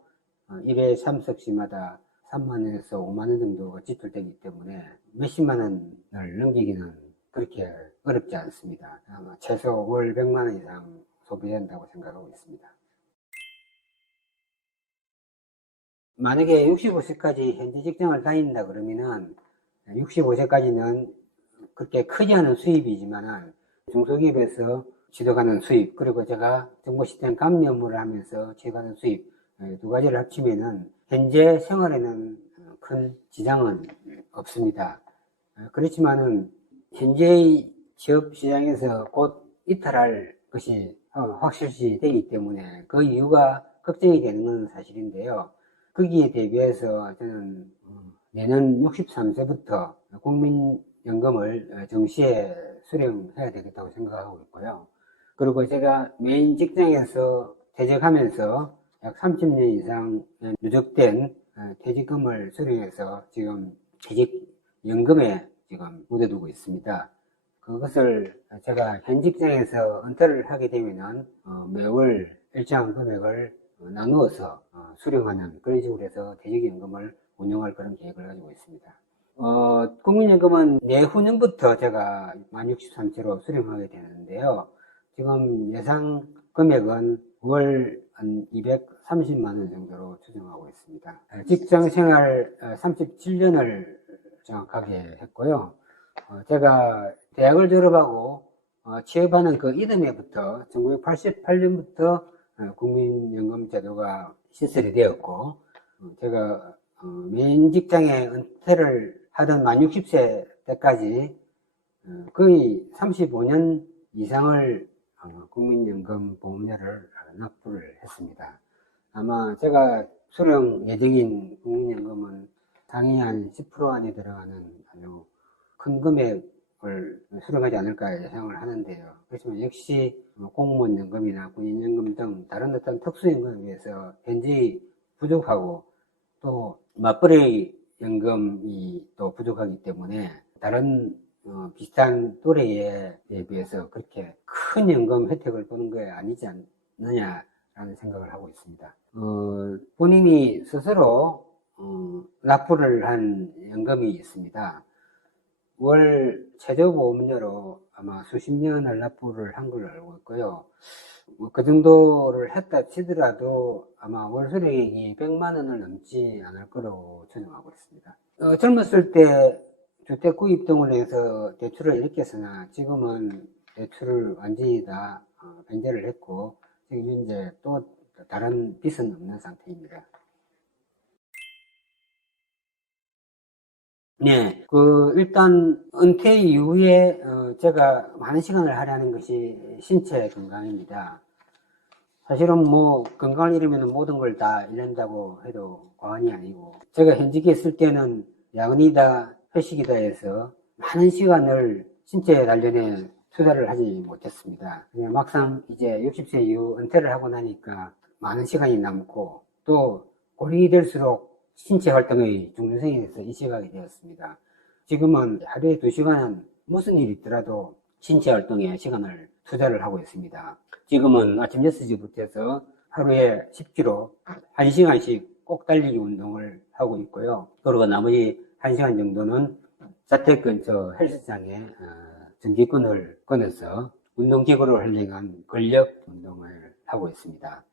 1회 참석 시마다 3만 원에서 5만 원 정도가 지출되기 때문에 몇십만 원을 넘기기는 그렇게 어렵지 않습니다. 아마 최소 월 100만 원 이상 소비된다고 생각하고 있습니다. 만약에 65세까지 현재 직장을 다닌다 그러면은 65세까지는 그렇게 크지 않은 수입이지만은 중소기업에서 취득하는 수입, 그리고 제가 정보 시스템 감리 업무를 하면서 취득하는 수입, 두 가지를 합치면은 현재 생활에는 큰 지장은 없습니다. 그렇지만은 현재의 취업 시장에서 곧 이탈할 것이 확실시 되기 때문에 그 이유가 걱정이 되는 건 사실인데요. 거기에 대비해서 저는 내년 63세부터 국민연금을 정시에 수령해야 되겠다고 생각하고 있고요. 그리고 제가 메인 직장에서 퇴직하면서 약 30년 이상 누적된 퇴직금을 수령해서 지금 퇴직연금에 지금 묻어두고 있습니다. 그것을 제가 현 직장에서 은퇴를 하게 되면은 매월 일정한 금액을 나누어서 수령하는 그런 식으로 해서 퇴직연금을 운영할 그런 계획을 가지고 있습니다. 국민연금은 내후년부터 제가 만 63세로 수령하게 되는데요. 지금 예상 금액은 월 한 230만 원 정도로 추정하고 있습니다. 직장생활 37년을 정확하게 했고요. 제가 대학을 졸업하고 취업하는 그 이듬해부터 1988년부터 국민연금 제도가 시설이 되었고, 제가 메인 직장에 은퇴를 하던 만 60세 때까지 거의 35년 이상을 국민연금 보험료를 납부를 했습니다. 아마 제가 수령 예정인 국민연금은 상위 한 10% 안에 들어가는 아주 큰 금액을 수령하지 않을까 예상을 하는데요. 그렇지만 역시 공무원 연금이나 군인연금 등 다른 어떤 특수연금에 비해서 현저히 부족하고, 또 맞벌이 연금이 또 부족하기 때문에 다른 비슷한 또래에 비해서 그렇게 큰 연금 혜택을 보는 게 아니지 않느냐라는 생각을 하고 있습니다. 본인이 스스로 납부를 한 연금이 있습니다. 월 최저보험료로 아마 수십 년을 납부를 한 걸로 알고 있고요. 그 정도를 했다 치더라도 아마 월 수령액이 100만 원을 넘지 않을 거라고 추정하고 있습니다. 젊었을 때 주택 구입 등으로 해서 대출을 일으켰으나 지금은 대출을 완전히 다 변제를 했고 지금 현재 또 다른 빚은 없는 상태입니다. 네, 일단 은퇴 이후에 제가 많은 시간을 할애하는 것이 신체 건강입니다. 사실은 뭐 건강을 잃으면 모든 걸 다 잃는다고 해도 과언이 아니고 제가 현직에 있을 때는 야근이다 회식이다 해서 많은 시간을 신체 단련에 투자를 하지 못했습니다. 막상 이제 60세 이후 은퇴를 하고 나니까 많은 시간이 남고 또 꼴이 될수록 신체 활동의 중요성에 대해서 인식하게 되었습니다. 지금은 하루에 2시간은 무슨 일이 있더라도 신체 활동에 시간을 투자를 하고 있습니다. 지금은 아침 6시부터 해서 하루에 10km, 1시간씩 꼭 달리기 운동을 하고 있고요. 그리고 나머지 1시간 정도는 자택 근처 헬스장에 전기권을 끊어서 운동기구를 활용한 근력 운동을 하고 있습니다.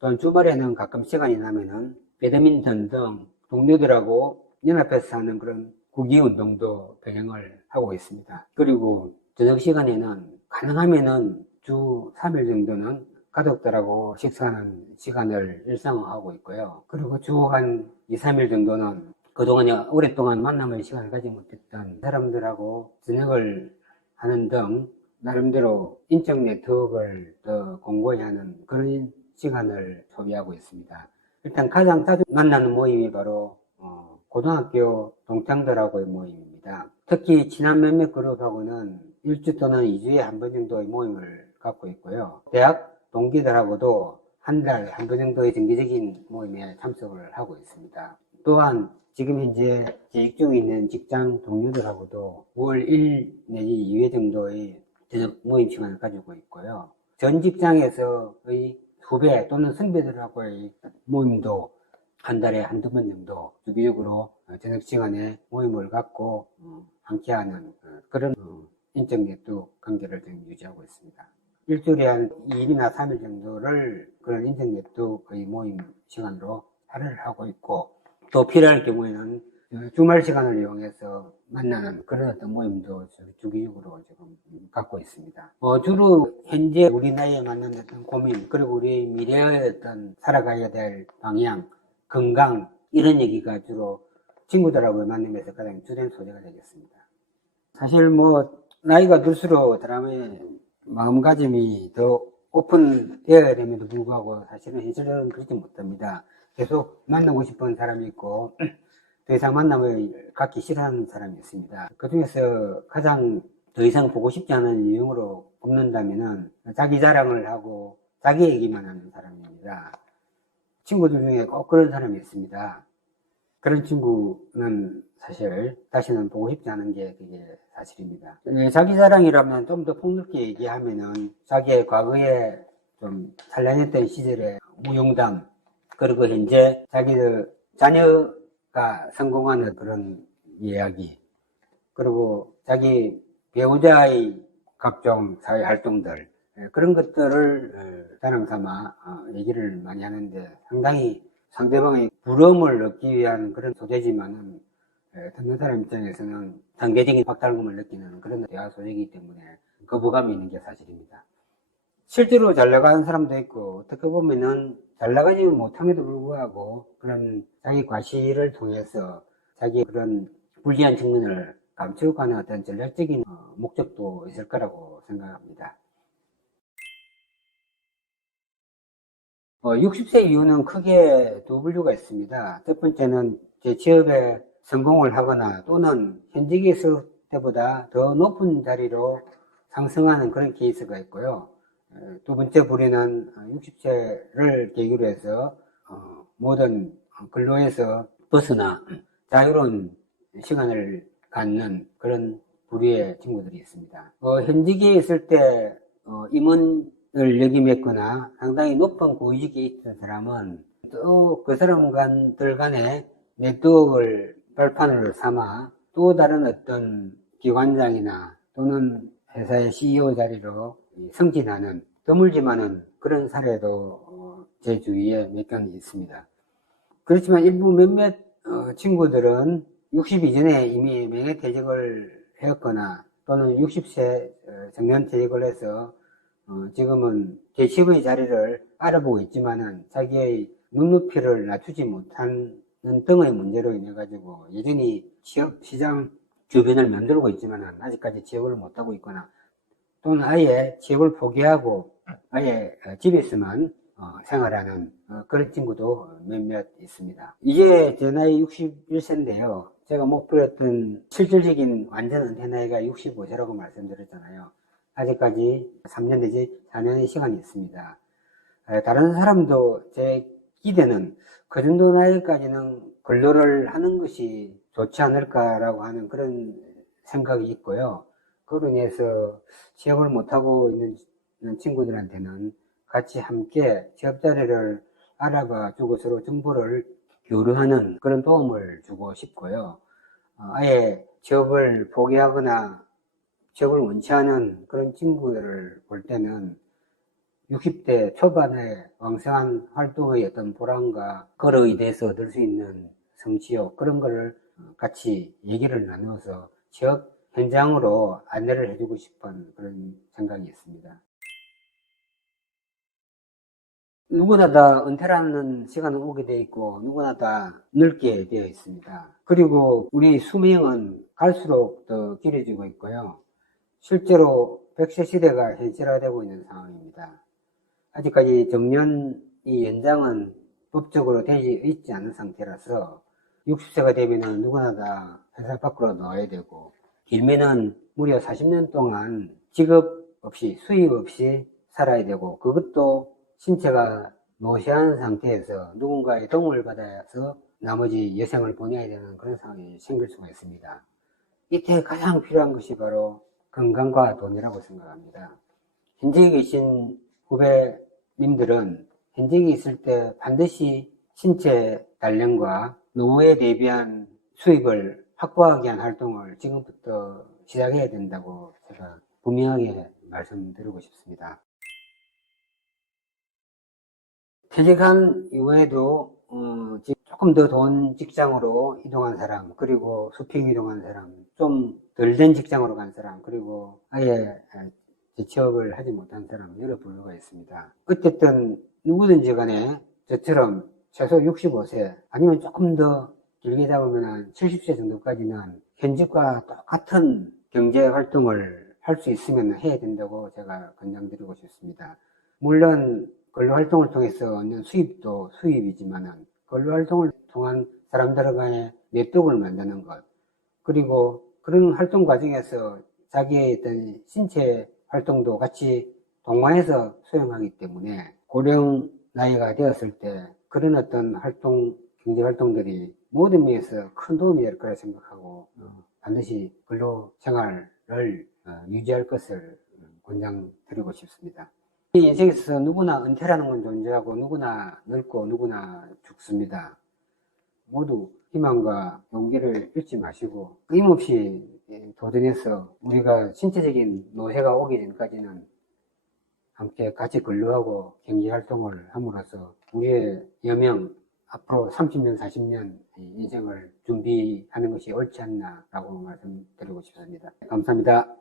또한 주말에는 가끔 시간이 나면은 배드민턴 등 동료들하고 연합해서 하는 그런 구기 운동도 병행을 하고 있습니다. 그리고 저녁 시간에는 가능하면은 주 3일 정도는 가족들하고 식사하는 시간을 일상화하고 있고요. 그리고 주 한 2, 3일 정도는 그동안 오랫동안 만남의 시간을 가지 못했던 사람들하고 저녁을 하는 등 나름대로 인적 네트워크를 더 공고히 하는 그런 시간을 소비하고 있습니다. 일단 가장 자주 만나는 모임이 바로 고등학교 동창들하고의 모임입니다. 특히 친한 몇몇 그룹하고는 1주 또는 2주에 한 번 정도의 모임을 갖고 있고요. 대학 동기들하고도 한 달 한 번 정도의 정기적인 모임에 참석을 하고 있습니다. 또한 지금 현재 재직 중에 있는 직장 동료들하고도 9월 1 내지 2회 정도의 저녁 모임 시간을 가지고 있고요. 전 직장에서의 후배 또는 선배들하고의 모임도 한 달에 한두 번 정도 주기적으로 저녁 시간에 모임을 갖고 함께하는 그런 인적 네트워크 관계를 좀 유지하고 있습니다. 일주일에 한 2일이나 3일 정도를 그런 인적 네트워크의 모임 시간으로 할애를 하고 있고 또 필요할 경우에는 주말 시간을 이용해서 만나는 그런 어떤 모임도 주기적으로 지금 갖고 있습니다. 주로 현재 우리 나이에 맞는 어떤 고민, 그리고 우리 미래의 어떤 살아가야 될 방향, 건강, 이런 얘기가 주로 친구들하고 만나면서 가장 주된 소재가 되겠습니다. 사실 나이가 들수록 사람의 마음가짐이 더 오픈되어야 됨에도 불구하고 사실은 현실은 그렇지 못합니다. 계속 만나고 싶은 사람이 있고 더 이상 만남을 갖기 싫어하는 사람이 있습니다. 그 중에서 가장 더 이상 보고 싶지 않은 유형으로 꼽는다면은 자기 자랑을 하고 자기 얘기만 하는 사람입니다. 친구들 중에 꼭 그런 사람이 있습니다. 그런 친구는 사실 다시는 보고 싶지 않은 게 그게 사실입니다. 자기 자랑이라면 좀 더 폭넓게 얘기하면은 자기의 과거에 좀 찬란했던 시절의 무용담, 그리고 현재 자기들 자녀가 성공하는 그런 이야기, 그리고 자기 배우자의 각종 사회 활동들, 그런 것들을 자랑 삼아 얘기를 많이 하는데 상당히 상대방의 부러움을 얻기 위한 그런 소재지만은 듣는 사람 입장에서는 단계적인 박탈감을 느끼는 그런 대화 소재이기 때문에 거부감이 있는 게 사실입니다. 실제로 잘 나가는 사람도 있고 어떻게 보면은 잘 나가지 못함에도 불구하고 그런 자기 과시를 통해서 자기 그런 불리한 측면을 감추어가는 어떤 전략적인 목적도 있을 거라고 생각합니다. 60세 이후는 크게 두 분류가 있습니다. 첫 번째는 제 취업에 성공을 하거나 또는 현직에 있을 때보다 더 높은 자리로 상승하는 그런 케이스가 있고요. 두 번째 부류는 60세를 계기로 해서 모든 근로에서 벗어나 자유로운 시간을 갖는 그런 부류의 친구들이 있습니다. 현직에 있을 때 임원을 역임했거나 상당히 높은 고위직에 있던 사람은 또 그 사람들 간에 네트워크를 발판으로 삼아 또 다른 어떤 기관장이나 또는 회사의 CEO 자리로 승진하는 드물지만은 그런 사례도 제 주위에 몇 건 있습니다. 그렇지만 일부 몇몇 친구들은 60 이전에 이미 명예퇴직을 했거나 또는 60세 정년퇴직을 해서 지금은 대치업의 자리를 알아보고 있지만은 자기의 눈높이를 낮추지 못하는 등의 문제로 인해 가지고 여전히 취업 시장 주변을 만들고 있지만은 아직까지 취업을 못하고 있거나 또는 아예 취업을 포기하고 아예 집에서만 생활하는 그런 친구도 몇몇 있습니다. 이제 제 나이 61세인데요. 제가 목표했던 실질적인 완전 은퇴 나이가 65세라고 말씀드렸잖아요. 아직까지 3년 내지 4년의 시간이 있습니다. 다른 사람도 제 기대는 그 정도 나이까지는 근로를 하는 것이 좋지 않을까라고 하는 그런 생각이 있고요. 그로 인해서 취업을 못하고 있는 친구들한테는 같이 함께 취업 자리를 알아봐 주고 서로 정보를 교류하는 그런 도움을 주고 싶고요. 아예 취업을 포기하거나 취업을 원치 않은 그런 친구들을 볼 때는 60대 초반에 왕성한 활동의 어떤 보람과 그로 인해서 얻을 수 있는 성취욕 그런 거를 같이 얘기를 나누어서 취업 현장으로 안내를 해주고 싶은 그런 생각이 있습니다. 누구나 다 은퇴라는 시간은 오게 되어 있고 누구나 다 늙게 되어 있습니다. 그리고 우리 수명은 갈수록 더 길어지고 있고요. 실제로 100세 시대가 현실화되고 있는 상황입니다. 아직까지 정년이 연장은 법적으로 되지 있지 않은 상태라서 60세가 되면 누구나 다 회사 밖으로 나와야 되고 길면은 무려 40년 동안 직업 없이 수입 없이 살아야 되고 그것도 신체가 노쇠한 상태에서 누군가의 도움을 받아서 나머지 여생을 보내야 되는 그런 상황이 생길 수가 있습니다. 이때 가장 필요한 것이 바로 건강과 돈이라고 생각합니다. 현직에 계신 후배님들은 현직에 있을 때 반드시 신체 단련과 노후에 대비한 수입을 확보하기 위한 활동을 지금부터 시작해야 된다고 제가 분명하게 말씀드리고 싶습니다. 퇴직한 이후에도 조금 더 좋은 직장으로 이동한 사람, 그리고 수평 이동한 사람, 좀 덜 된 직장으로 간 사람, 그리고 아예 재취업을 하지 못한 사람 여러 분류가 있습니다. 어쨌든 누구든지 간에 저처럼 최소 65세 아니면 조금 더 길게 잡으면 70세 정도까지는 현직과 똑같은 경제 활동을 할 수 있으면 해야 된다고 제가 권장드리고 싶습니다. 물론 근로활동을 통해서 얻는 수입도 수입이지만은 근로활동을 통한 사람들 간의 네트워크를 만드는 것 그리고 그런 활동 과정에서 자기의 어떤 신체 활동도 같이 동반해서 수행하기 때문에 고령 나이가 되었을 때 그런 어떤 활동, 경제 활동들이 모든 면에서 큰 도움이 될 거라 생각하고 반드시 근로 생활을 유지할 것을 권장드리고 싶습니다. 이 인생에서 누구나 은퇴라는 건 존재하고 누구나 늙고 누구나 죽습니다. 모두 희망과 용기를 잃지 마시고 끊임없이 도전해서 우리가 신체적인 노쇠가 오기 전까지는 함께 같이 근로하고 경제활동을 함으로써 우리의 여명 앞으로 30년, 40년 인생을 준비하는 것이 옳지 않나라고 말씀드리고 싶습니다. 감사합니다.